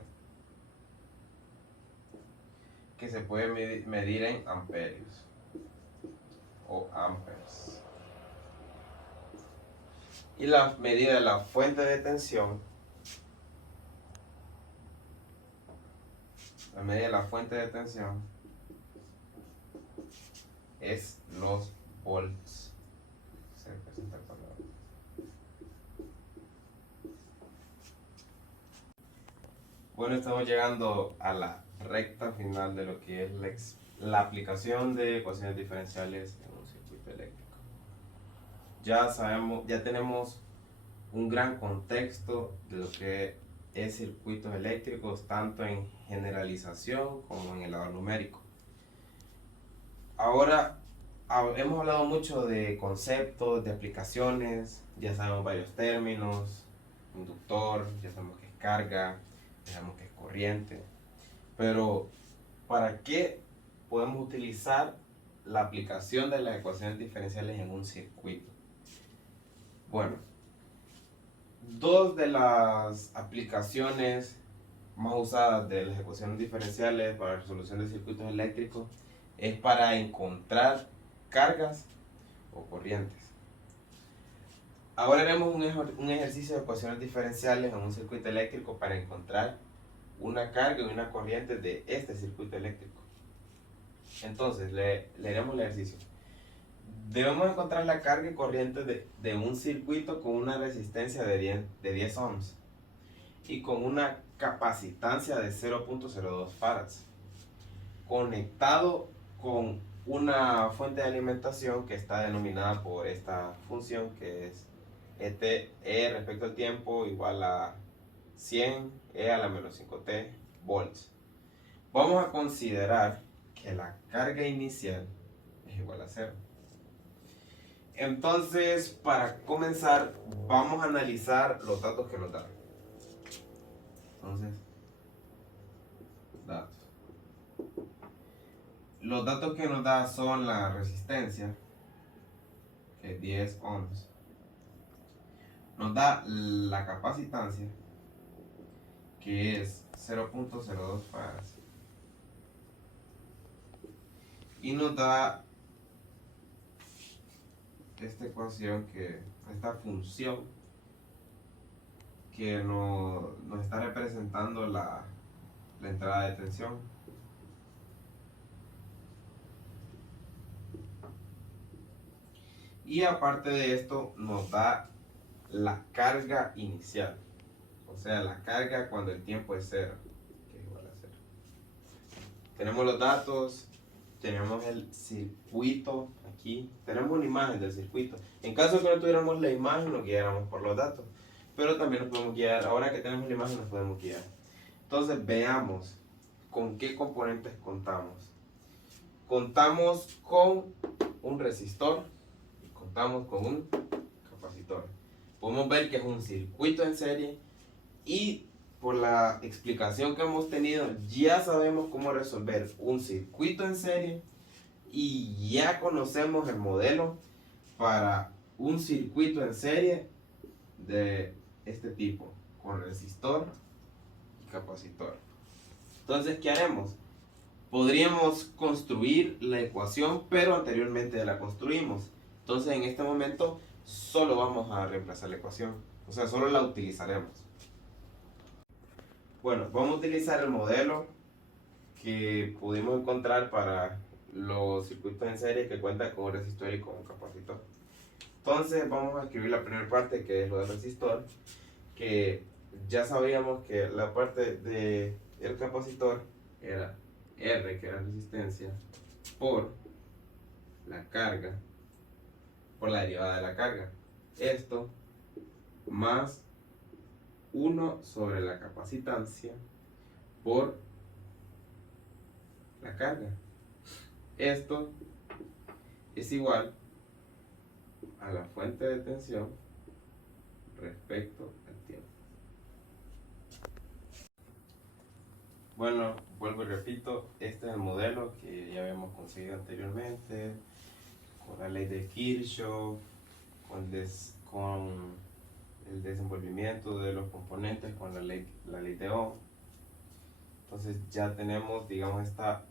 que se puede medir en amperios o amperes. Y la medida de la fuente de tensión, es los volts. Se representa con la... Bueno, estamos llegando a la recta final de lo que es la aplicación de ecuaciones diferenciales en un circuito eléctrico. Ya tenemos un gran contexto de lo que es circuitos eléctricos, tanto en generalización como en el lado numérico. Ahora hemos hablado mucho de conceptos, de aplicaciones, ya sabemos varios términos, inductor, ya sabemos que es carga, ya sabemos que es corriente, pero ¿para qué podemos utilizar la aplicación de las ecuaciones diferenciales en un circuito? Bueno, dos de las aplicaciones más usadas de las ecuaciones diferenciales para la resolución de circuitos eléctricos es para encontrar cargas o corrientes. Ahora haremos un ejercicio de ecuaciones diferenciales en un circuito eléctrico para encontrar una carga y una corriente de este circuito eléctrico. Entonces, leeremos el ejercicio. Debemos encontrar la carga y corriente de un circuito con una resistencia de 10 ohms y con una capacitancia de 0.02 farads, conectado con una fuente de alimentación que está denominada por esta función, que es E respecto al tiempo igual a 100 E a la menos 5t volts. Vamos a considerar que la carga inicial es igual a 0. Entonces, para comenzar, vamos a analizar los datos que nos dan. Entonces, datos. Los datos que nos da son la resistencia, que es 10 ohms. Nos da la capacitancia, que es 0.02 farads. Y nos da esta función que nos está representando la entrada de tensión. Y aparte de esto nos da la carga inicial, o sea, la carga cuando el tiempo es 0, que es igual a 0. Tenemos los datos, tenemos el circuito aquí, tenemos una imagen del circuito. En caso de que no tuviéramos la imagen, nos guiáramos por los datos, pero también nos podemos guiar, ahora que tenemos la imagen nos podemos guiar. Entonces veamos con qué componentes contamos. Contamos con un resistor y contamos con un capacitor. Podemos ver que es un circuito en serie y por la explicación que hemos tenido, ya sabemos cómo resolver un circuito en serie y ya conocemos el modelo para un circuito en serie de este tipo, con resistor y capacitor. Entonces, ¿qué haremos? Podríamos construir la ecuación, pero anteriormente ya la construimos. Entonces, en este momento, solo vamos a reemplazar la ecuación. O sea, solo la utilizaremos. Bueno, vamos a utilizar el modelo que pudimos encontrar para los circuitos en serie que cuentan con un resistor y con un capacitor. Entonces, vamos a escribir la primera parte, que es lo del resistor, que ya sabíamos que la parte del capacitor era R, que era resistencia, por la carga, por la derivada de la carga. Esto más 1 sobre la capacitancia por la carga. Esto es igual a la fuente de tensión respecto al tiempo. Bueno, vuelvo y repito, este es el modelo que ya habíamos conseguido anteriormente, con la ley de Kirchhoff, con el desenvolvimiento de los componentes, con la ley de Ohm. Entonces ya tenemos, digamos, esta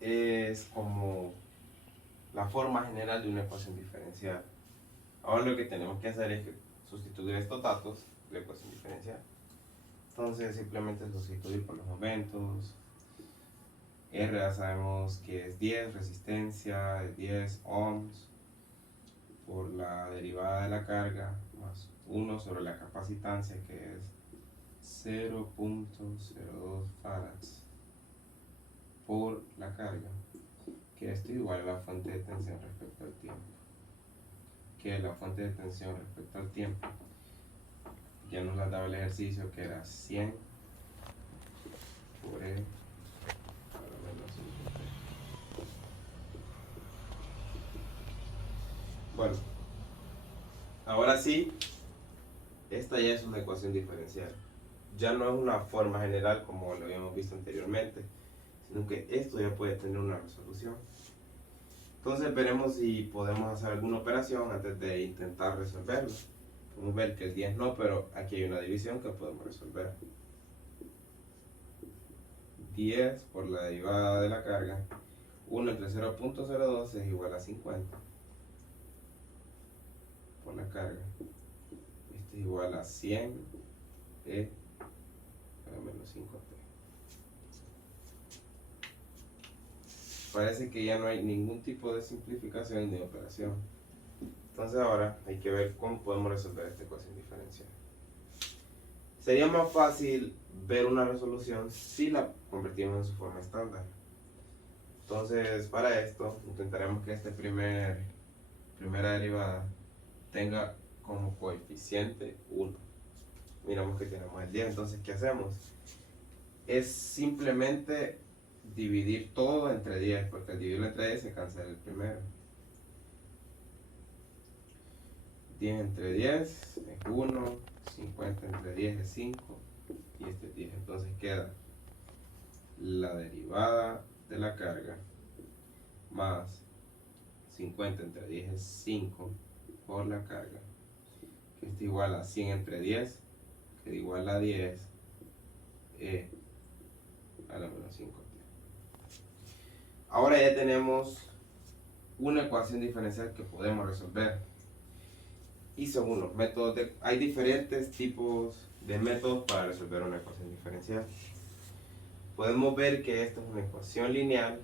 es como la forma general de una ecuación diferencial. Ahora lo que tenemos que hacer es sustituir estos datos de la ecuación diferencial. Entonces simplemente sustituir por los momentos. R ya sabemos que es 10, resistencia es 10 ohms, por la derivada de la carga, más 1 sobre la capacitancia, que es 0.02 farads, por la carga, que esto igual a la fuente de tensión respecto al tiempo, que la fuente de tensión respecto al tiempo ya nos la daba el ejercicio, que era 100 por E a la menos 5T. Bueno, ahora sí, esta ya es una ecuación diferencial. Ya no es una forma general como lo habíamos visto anteriormente, sino que esto ya puede tener una resolución. Entonces veremos si podemos hacer alguna operación antes de intentar resolverlo. Podemos ver que el 10 no, pero aquí hay una división que podemos resolver. 10 por la derivada de la carga, 1 entre 0.02 es igual a 50 por la carga. Esto es igual a 100 E a la menos 5T. Parece que ya no hay ningún tipo de simplificación de operación. Entonces ahora hay que ver cómo podemos resolver esta ecuación diferencial. Sería más fácil ver una resolución si la convertimos en su forma estándar. Entonces para esto intentaremos que esta primera derivada tenga como coeficiente 1. Miramos que tenemos el 10, entonces ¿qué hacemos? Es simplemente dividir todo entre 10, porque al dividirlo entre 10 se cancela el primero. 10 entre 10 es 1, 50 entre 10 es 5 y este es 10. Entonces queda la derivada de la carga más 50 entre 10 es 5 por la carga, que es igual a 100 entre 10, que es igual a 10 E a la menos 5T. Ahora ya tenemos una ecuación diferencial que podemos resolver. Y según los métodos, hay diferentes tipos de métodos para resolver una ecuación diferencial. Podemos ver que esta es una ecuación lineal,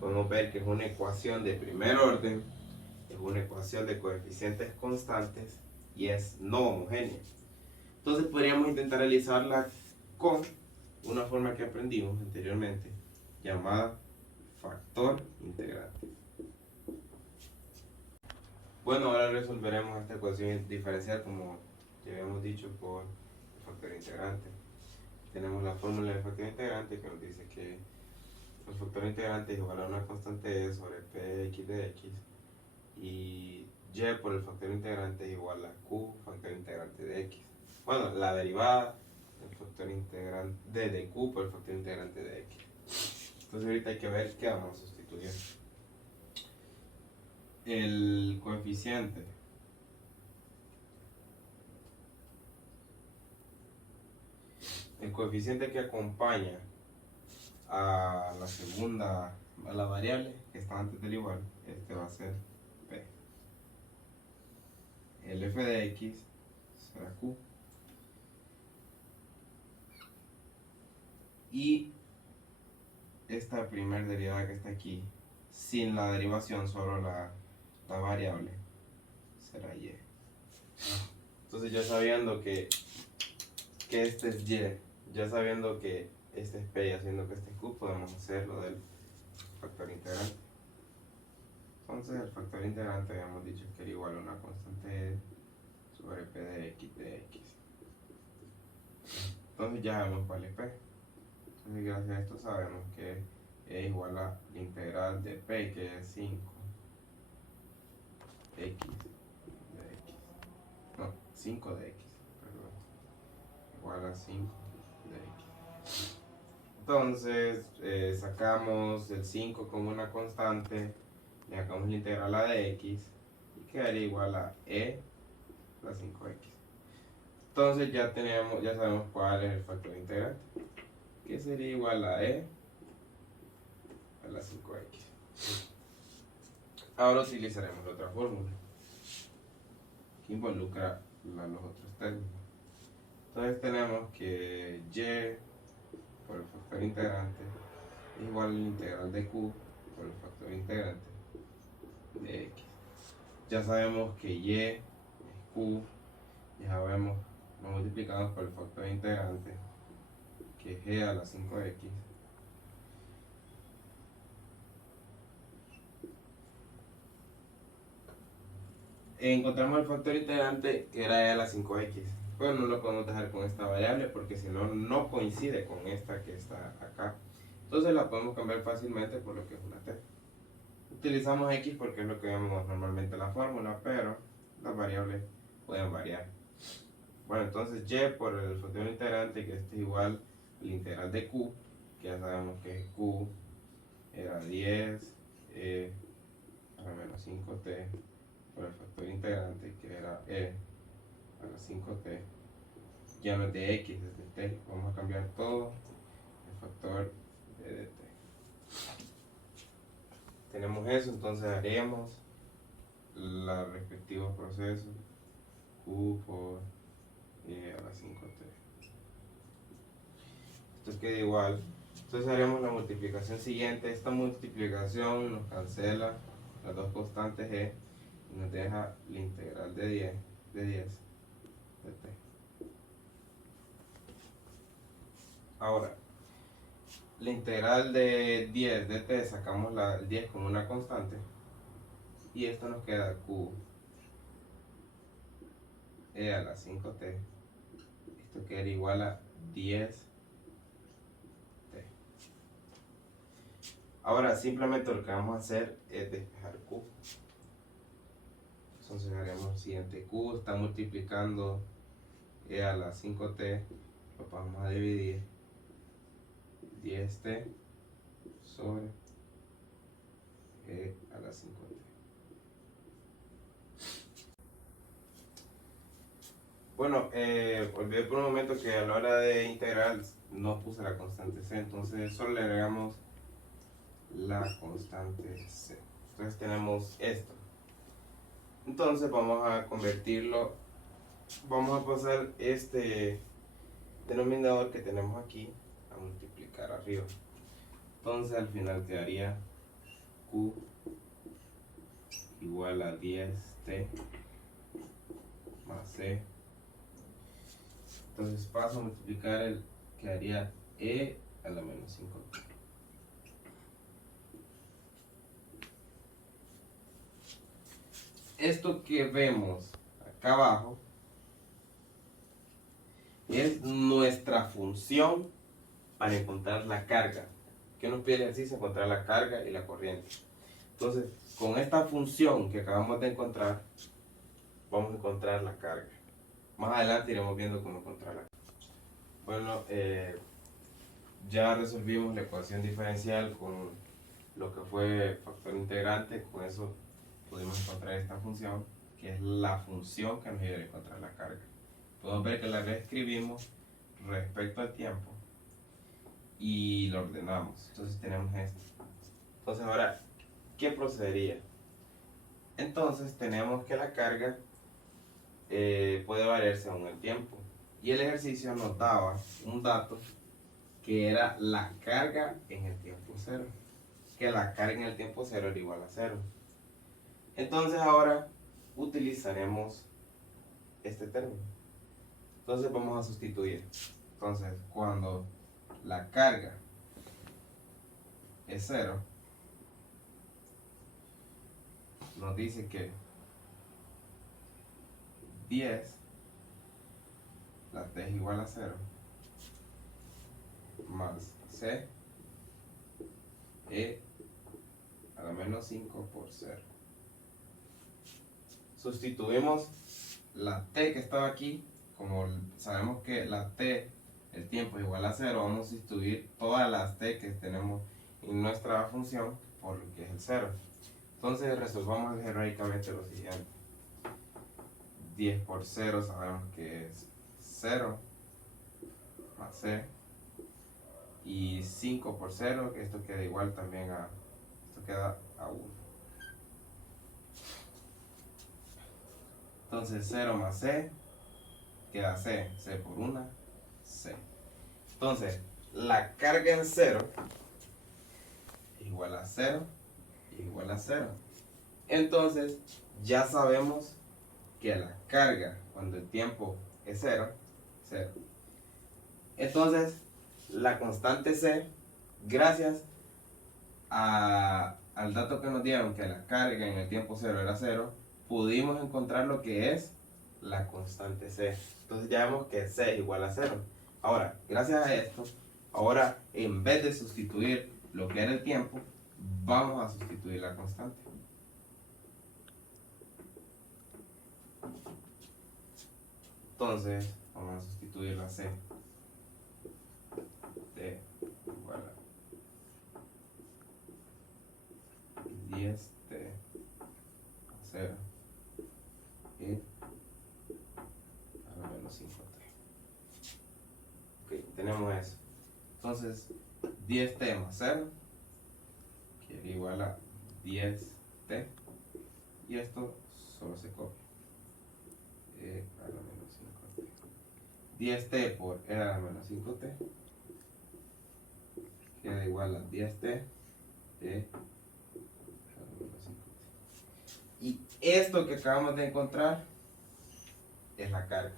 podemos ver que es una ecuación de primer orden, es una ecuación de coeficientes constantes y es no homogénea. Entonces podríamos intentar realizarla con una forma que aprendimos anteriormente, llamada factor integrante. Bueno, ahora resolveremos esta ecuación diferencial como ya habíamos dicho por el factor integrante. Tenemos la fórmula del factor integrante que nos dice que el factor integrante es igual a una constante E sobre Px de x y y por el factor integrante es igual a q factor integrante de x. Bueno, la derivada del factor integrante de Q por el factor integrante de X. Entonces ahorita hay que ver qué vamos a sustituir. El coeficiente que acompaña a la segunda, a la variable que está antes del igual, este va a ser P. El f de X será Q. Y esta primera derivada que está aquí, sin la derivación, solo la variable, será Y. Entonces ya sabiendo que este es Y, ya sabiendo que este es P y haciendo que este es Q, podemos hacer lo del factor integrante. Entonces el factor integrante habíamos dicho que era igual a una constante E sobre P de X de X. Entonces ya sabemos cuál es P. Entonces gracias a esto sabemos que es igual a la integral de P, que es 5 X de X. No, 5 de X, perdón. Igual a 5 de X. Entonces sacamos el 5 como una constante, le sacamos la integral a de X y quedaría igual a E a 5X. Entonces ya sabemos cuál es el factor integrante, que sería igual a E a la 5X. Ahora utilizaremos la otra fórmula, que involucra los otros términos. Entonces tenemos que Y por el factor integrante es igual a la integral de Q por el factor integrante de X. Ya sabemos que Y es Q, ya sabemos, lo multiplicamos por el factor integrante, que es G a la 5X. Encontramos el factor integrante que era E a la 5X. Pero no lo podemos dejar con esta variable porque si no, no coincide con esta que está acá. Entonces la podemos cambiar fácilmente por lo que es una T. Utilizamos X porque es lo que vemos normalmente en la fórmula, pero las variables pueden variar. Bueno, entonces Y por el factor integrante, que este es igual al integral de Q, que ya sabemos que Q era 10 a la menos 5t por el factor integrante, que era E a la 5t, ya no es de X, es de T. Vamos a cambiar todo el factor de T. Tenemos eso, entonces haremos los respectivos procesos. Q por E a la 5t. Esto queda igual. Entonces haremos la multiplicación siguiente. Esta multiplicación nos cancela las dos constantes E y nos deja la integral de 10 de t. Ahora, la integral de 10 de t, sacamos el 10 como una constante y esto nos queda Q E a la 5t. Esto queda igual a 10. Ahora simplemente lo que vamos a hacer es despejar Q. Entonces haremos lo siguiente. Q está multiplicando E a la 5t, lo vamos a dividir 10t sobre E a la 5t. Bueno, olvidé por un momento que a la hora de integrar no puse la constante c, entonces solo le agregamos la constante c. Entonces tenemos esto. Entonces vamos a convertirlo, vamos a pasar este denominador que tenemos aquí a multiplicar arriba. Entonces al final quedaría Q igual a 10t más c. Entonces paso a multiplicar quedaría E a la menos 5t. Esto que vemos acá abajo es nuestra función para encontrar la carga. ¿Qué nos pide el ejercicio? Encontrar la carga y la corriente. Entonces, con esta función que acabamos de encontrar, vamos a encontrar la carga. Más adelante iremos viendo cómo encontrar la carga. Bueno, ya resolvimos la ecuación diferencial con lo que fue factor integrante. Con eso pudimos encontrar esta función, que es la función que nos ayuda a encontrar la carga. Podemos ver que la reescribimos respecto al tiempo y lo ordenamos. Entonces tenemos esto. Entonces ahora, ¿qué procedería? Entonces tenemos que la carga puede variar según el tiempo. Y el ejercicio nos daba un dato que era la carga en el tiempo cero. Que la carga en el tiempo cero era igual a cero. Entonces ahora utilizaremos este término. Entonces vamos a sustituir. Entonces cuando la carga es cero, nos dice que 10, la t es igual a 0, más c e a la menos 5 por 0. Sustituimos la t que estaba aquí, como sabemos que la t, el tiempo es igual a 0, vamos a sustituir todas las t que tenemos en nuestra función por lo que es el 0. Entonces resolvamos algebraicamente lo siguiente. 10 por 0 sabemos que es 0 más c, y 5 por 0, que esto queda igual también a, esto queda a 1. Entonces 0 más c queda c, c por 1, c. Entonces la carga en 0 igual a 0 igual a 0. Entonces ya sabemos que la carga cuando el tiempo es 0, 0. Entonces la constante c, gracias al dato que nos dieron que la carga en el tiempo 0 era 0, pudimos encontrar lo que es la constante c. Entonces ya vemos que c es igual a 0. Ahora, gracias a esto, ahora en vez de sustituir lo que era el tiempo, vamos a sustituir la constante. Entonces vamos a sustituir la c de igual a 10t a 0 y a la menos 5t. Ok, tenemos eso. Entonces 10t más 0 que es igual a 10t, y esto solo se copia a la menos 5t. 10t por e a la menos 5t queda igual a 10t a la menos 5t. Y esto que acabamos de encontrar es la carga.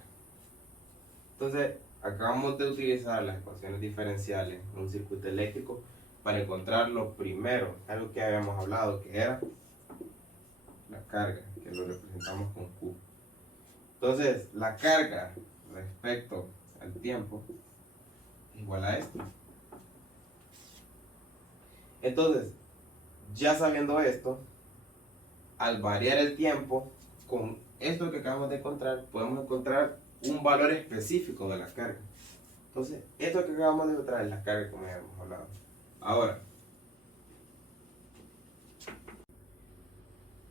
Entonces acabamos de utilizar las ecuaciones diferenciales en un circuito eléctrico para encontrar lo primero, algo que habíamos hablado, que era la carga, que lo representamos con Q. Entonces la carga respecto al tiempo es igual a esto. Entonces, ya sabiendo esto, al variar el tiempo, con esto que acabamos de encontrar, podemos encontrar un valor específico de la carga. Entonces, esto que acabamos de encontrar es la carga, como ya hemos hablado. Ahora,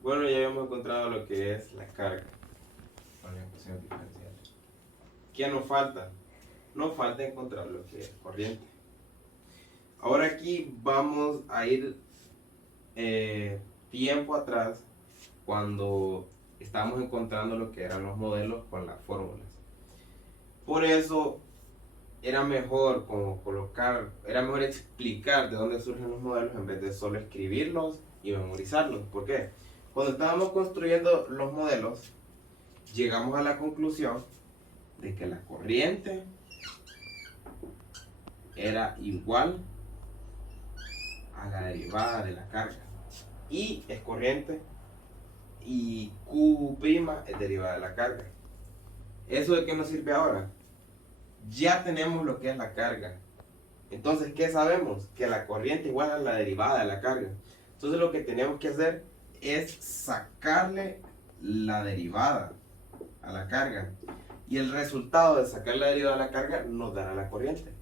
bueno, ya hemos encontrado lo que es la carga con la ecuación diferencial. ¿Qué nos falta? Nos falta encontrar lo que es corriente. Ahora aquí vamos a ir tiempo atrás, cuando estábamos encontrando lo que eran los modelos con las fórmulas. Por eso era mejor era mejor explicar de dónde surgen los modelos en vez de solo escribirlos y memorizarlos. ¿Por qué? Cuando estábamos construyendo los modelos, llegamos a la conclusión de que la corriente era igual a la derivada de la carga. I es corriente y Q' es derivada de la carga. ¿Eso de qué nos sirve ahora? Ya tenemos lo que es la carga. Entonces, ¿qué sabemos? Que la corriente igual a la derivada de la carga. Entonces lo que tenemos que hacer es sacarle la derivada a la carga. y el resultado de sacar la derivada de la carga nos dará la corriente.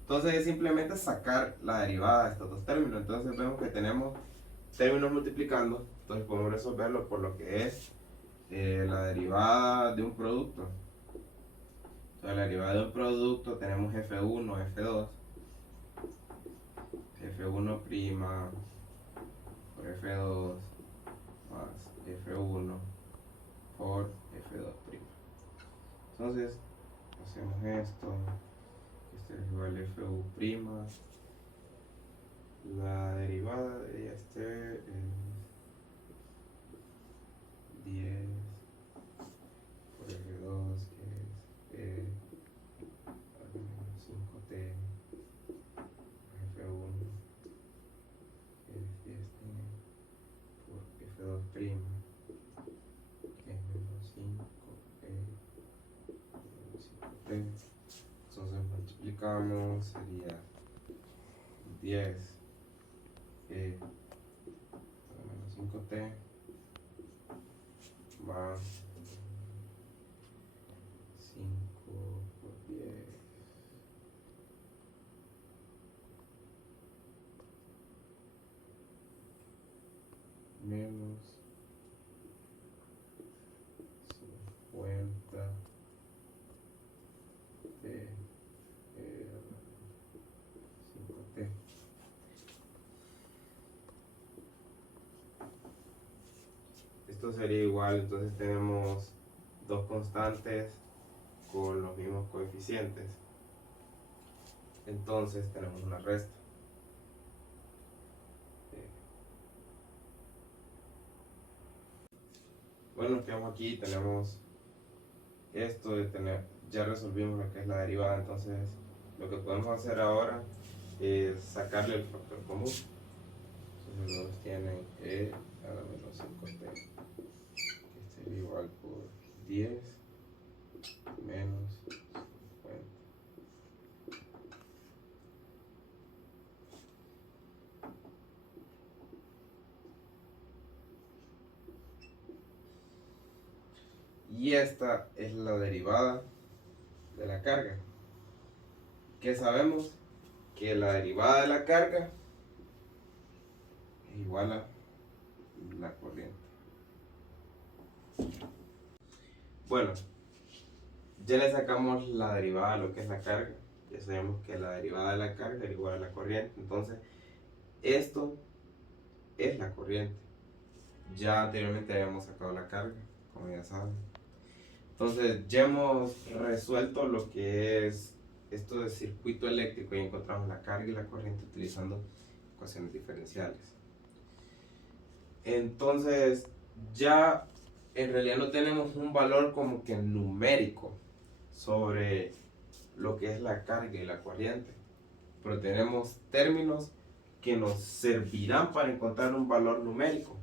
Entonces es simplemente sacar la derivada de estos dos términos. Entonces vemos que tenemos términos multiplicando, entonces podemos resolverlo por lo que es la derivada de un producto. Entonces la derivada de un producto tenemos F1, F2, F1' por F2 más F1 por F2'. Entonces hacemos esto, este es igual a F1', la derivada de este es 10 por F2, que es al menos 5t por F1, que es 10t por F2', que es menos 5t menos 5t. Entonces multiplicamos, sería 10 menos 5t más 5 por 10 menos 50 de 5t. Esto sería igual, entonces tenemos dos constantes con los mismos coeficientes. Entonces tenemos una resta. Bueno, quedamos aquí, tenemos esto de tener, ya resolvimos lo que es la derivada, entonces lo que podemos hacer ahora es sacarle el factor común. Entonces los dos tienen e a la menos 5t, que sería igual por 10 menos 50. Y esta es la derivada de la carga. ¿Qué sabemos? Que la derivada de la carga es igual a la corriente. Bueno, ya le sacamos la derivada de lo que es la carga. Ya sabemos que la derivada de la carga es igual a la corriente. Entonces, esto es la corriente. Ya anteriormente habíamos sacado la carga, como ya saben. Entonces, ya hemos resuelto lo que es esto de circuito eléctrico y encontramos la carga y la corriente utilizando ecuaciones diferenciales. Entonces, ya en realidad no tenemos un valor como que numérico sobre lo que es la carga y la corriente, pero tenemos términos que nos servirán para encontrar un valor numérico,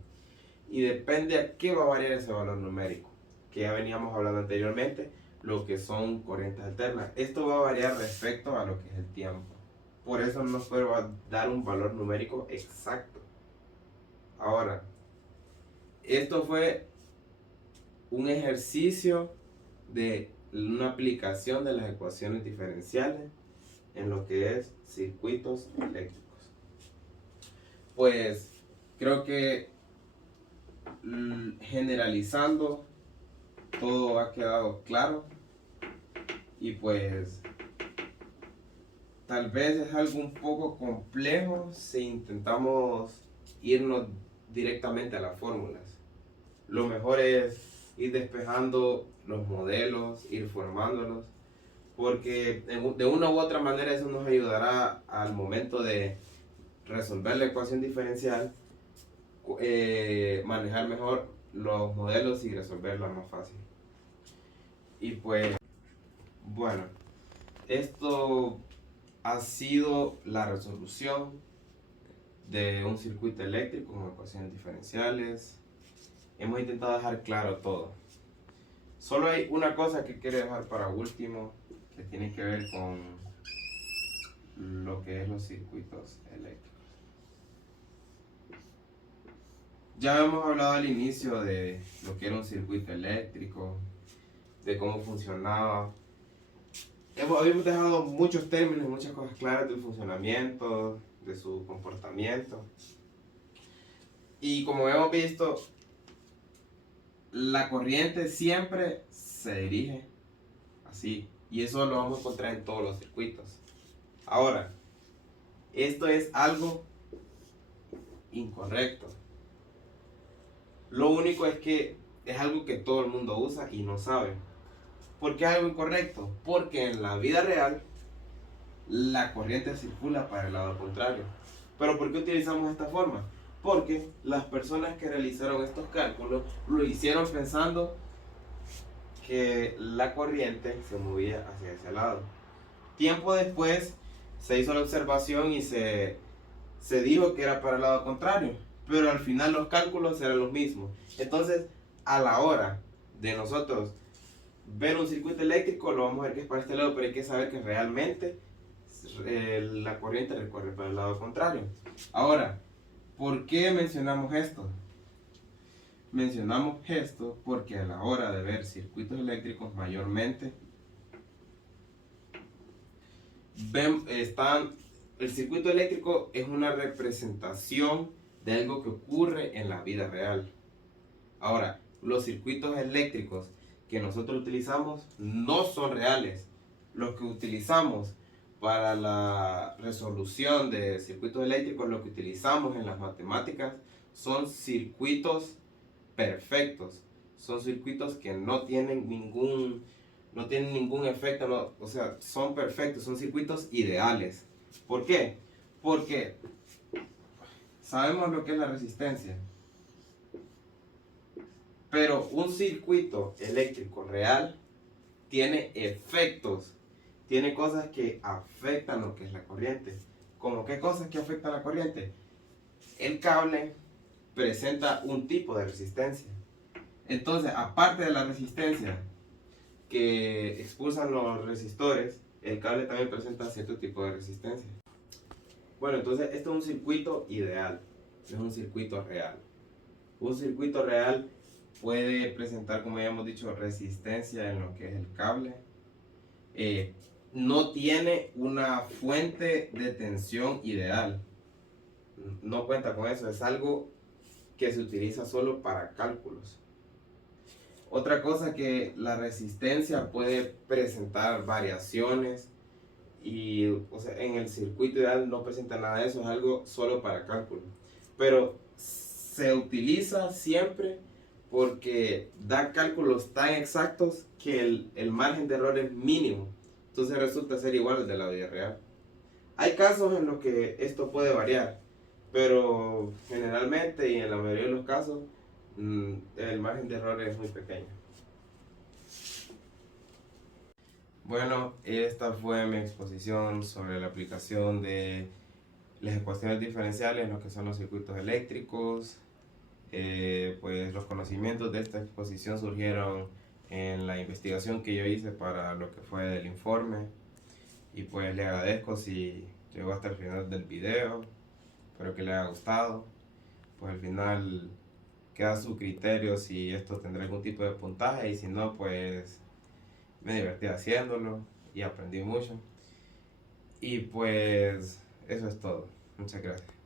y depende a qué va a variar ese valor numérico, que ya veníamos hablando anteriormente, lo que son corrientes alternas. Esto va a variar respecto a lo que es el tiempo, por eso no nos puede dar un valor numérico exacto. Ahora, esto fue un ejercicio de una aplicación de las ecuaciones diferenciales en lo que es circuitos eléctricos. Pues creo que generalizando todo ha quedado claro, y pues tal vez es algo un poco complejo si intentamos irnos directamente a las fórmulas. Lo mejor es ir despejando los modelos, ir formándolos, porque de una u otra manera eso nos ayudará al momento de resolver la ecuación diferencial, manejar mejor los modelos y resolverla más fácil. Y pues, bueno, esto ha sido la resolución de un circuito eléctrico con ecuaciones diferenciales. Hemos intentado dejar claro todo. Solo hay una cosa que quiero dejar para último, que tiene que ver con lo que es los circuitos eléctricos. Ya hemos hablado al inicio de lo que era un circuito eléctrico, de cómo funcionaba. Habíamos dejado muchos términos, muchas cosas claras del funcionamiento, de su comportamiento. Y como hemos visto, la corriente siempre se dirige así. Y eso lo vamos a encontrar en todos los circuitos. Ahora, esto es algo incorrecto. Lo único es que es algo que todo el mundo usa y no sabe. ¿Por qué es algo incorrecto? Porque en la vida real la corriente circula para el lado contrario. ¿Pero por qué utilizamos esta forma? Porque las personas que realizaron estos cálculos lo hicieron pensando que la corriente se movía hacia ese lado. Tiempo después se hizo la observación y se dijo que era para el lado contrario, pero al final los cálculos eran los mismos. Entonces, a la hora de nosotros ver un circuito eléctrico, lo vamos a ver que es para este lado, pero hay que saber que realmente la corriente recorre para el lado contrario. Ahora, ¿por qué mencionamos esto? Mencionamos esto porque a la hora de ver circuitos eléctricos mayormente el circuito eléctrico es una representación de algo que ocurre en la vida real. Ahora, los circuitos eléctricos que nosotros utilizamos no son reales. Los que utilizamos para la resolución de circuitos eléctricos, lo que utilizamos en las matemáticas, son circuitos perfectos. Son circuitos que no tienen ningún efecto, no, o sea, son perfectos, son circuitos ideales. ¿Por qué? Porque sabemos lo que es la resistencia. Pero un circuito eléctrico real tiene efectos, tiene cosas que afectan lo que es la corriente. ¿Cómo qué cosas que afectan la corriente? El cable presenta un tipo de resistencia. Entonces, aparte de la resistencia que expulsan los resistores, el cable también presenta cierto tipo de resistencia. Bueno, entonces esto es un circuito ideal, no es un circuito real. Un circuito real puede presentar, como ya hemos dicho, resistencia en lo que es el cable. No tiene una fuente de tensión ideal. No cuenta con eso, es algo que se utiliza solo para cálculos. Otra cosa, que la resistencia puede presentar variaciones y, o sea, en el circuito ideal no presenta nada de eso, es algo solo para cálculo. Pero se utiliza siempre porque da cálculos tan exactos que el margen de error es mínimo. Entonces resulta ser igual al de la vida real. Hay casos en los que esto puede variar, pero generalmente y en la mayoría de los casos el margen de error es muy pequeño. Bueno, esta fue mi exposición sobre la aplicación de las ecuaciones diferenciales en lo que son los circuitos eléctricos. Pues los conocimientos de esta exposición surgieron en la investigación que yo hice para lo que fue el informe, y pues le agradezco si llegó hasta el final del video. Espero que le haya gustado. Pues al final queda a su criterio si esto tendrá algún tipo de puntaje, y si no, pues me divertí haciéndolo y aprendí mucho. Y pues eso es todo. Muchas gracias.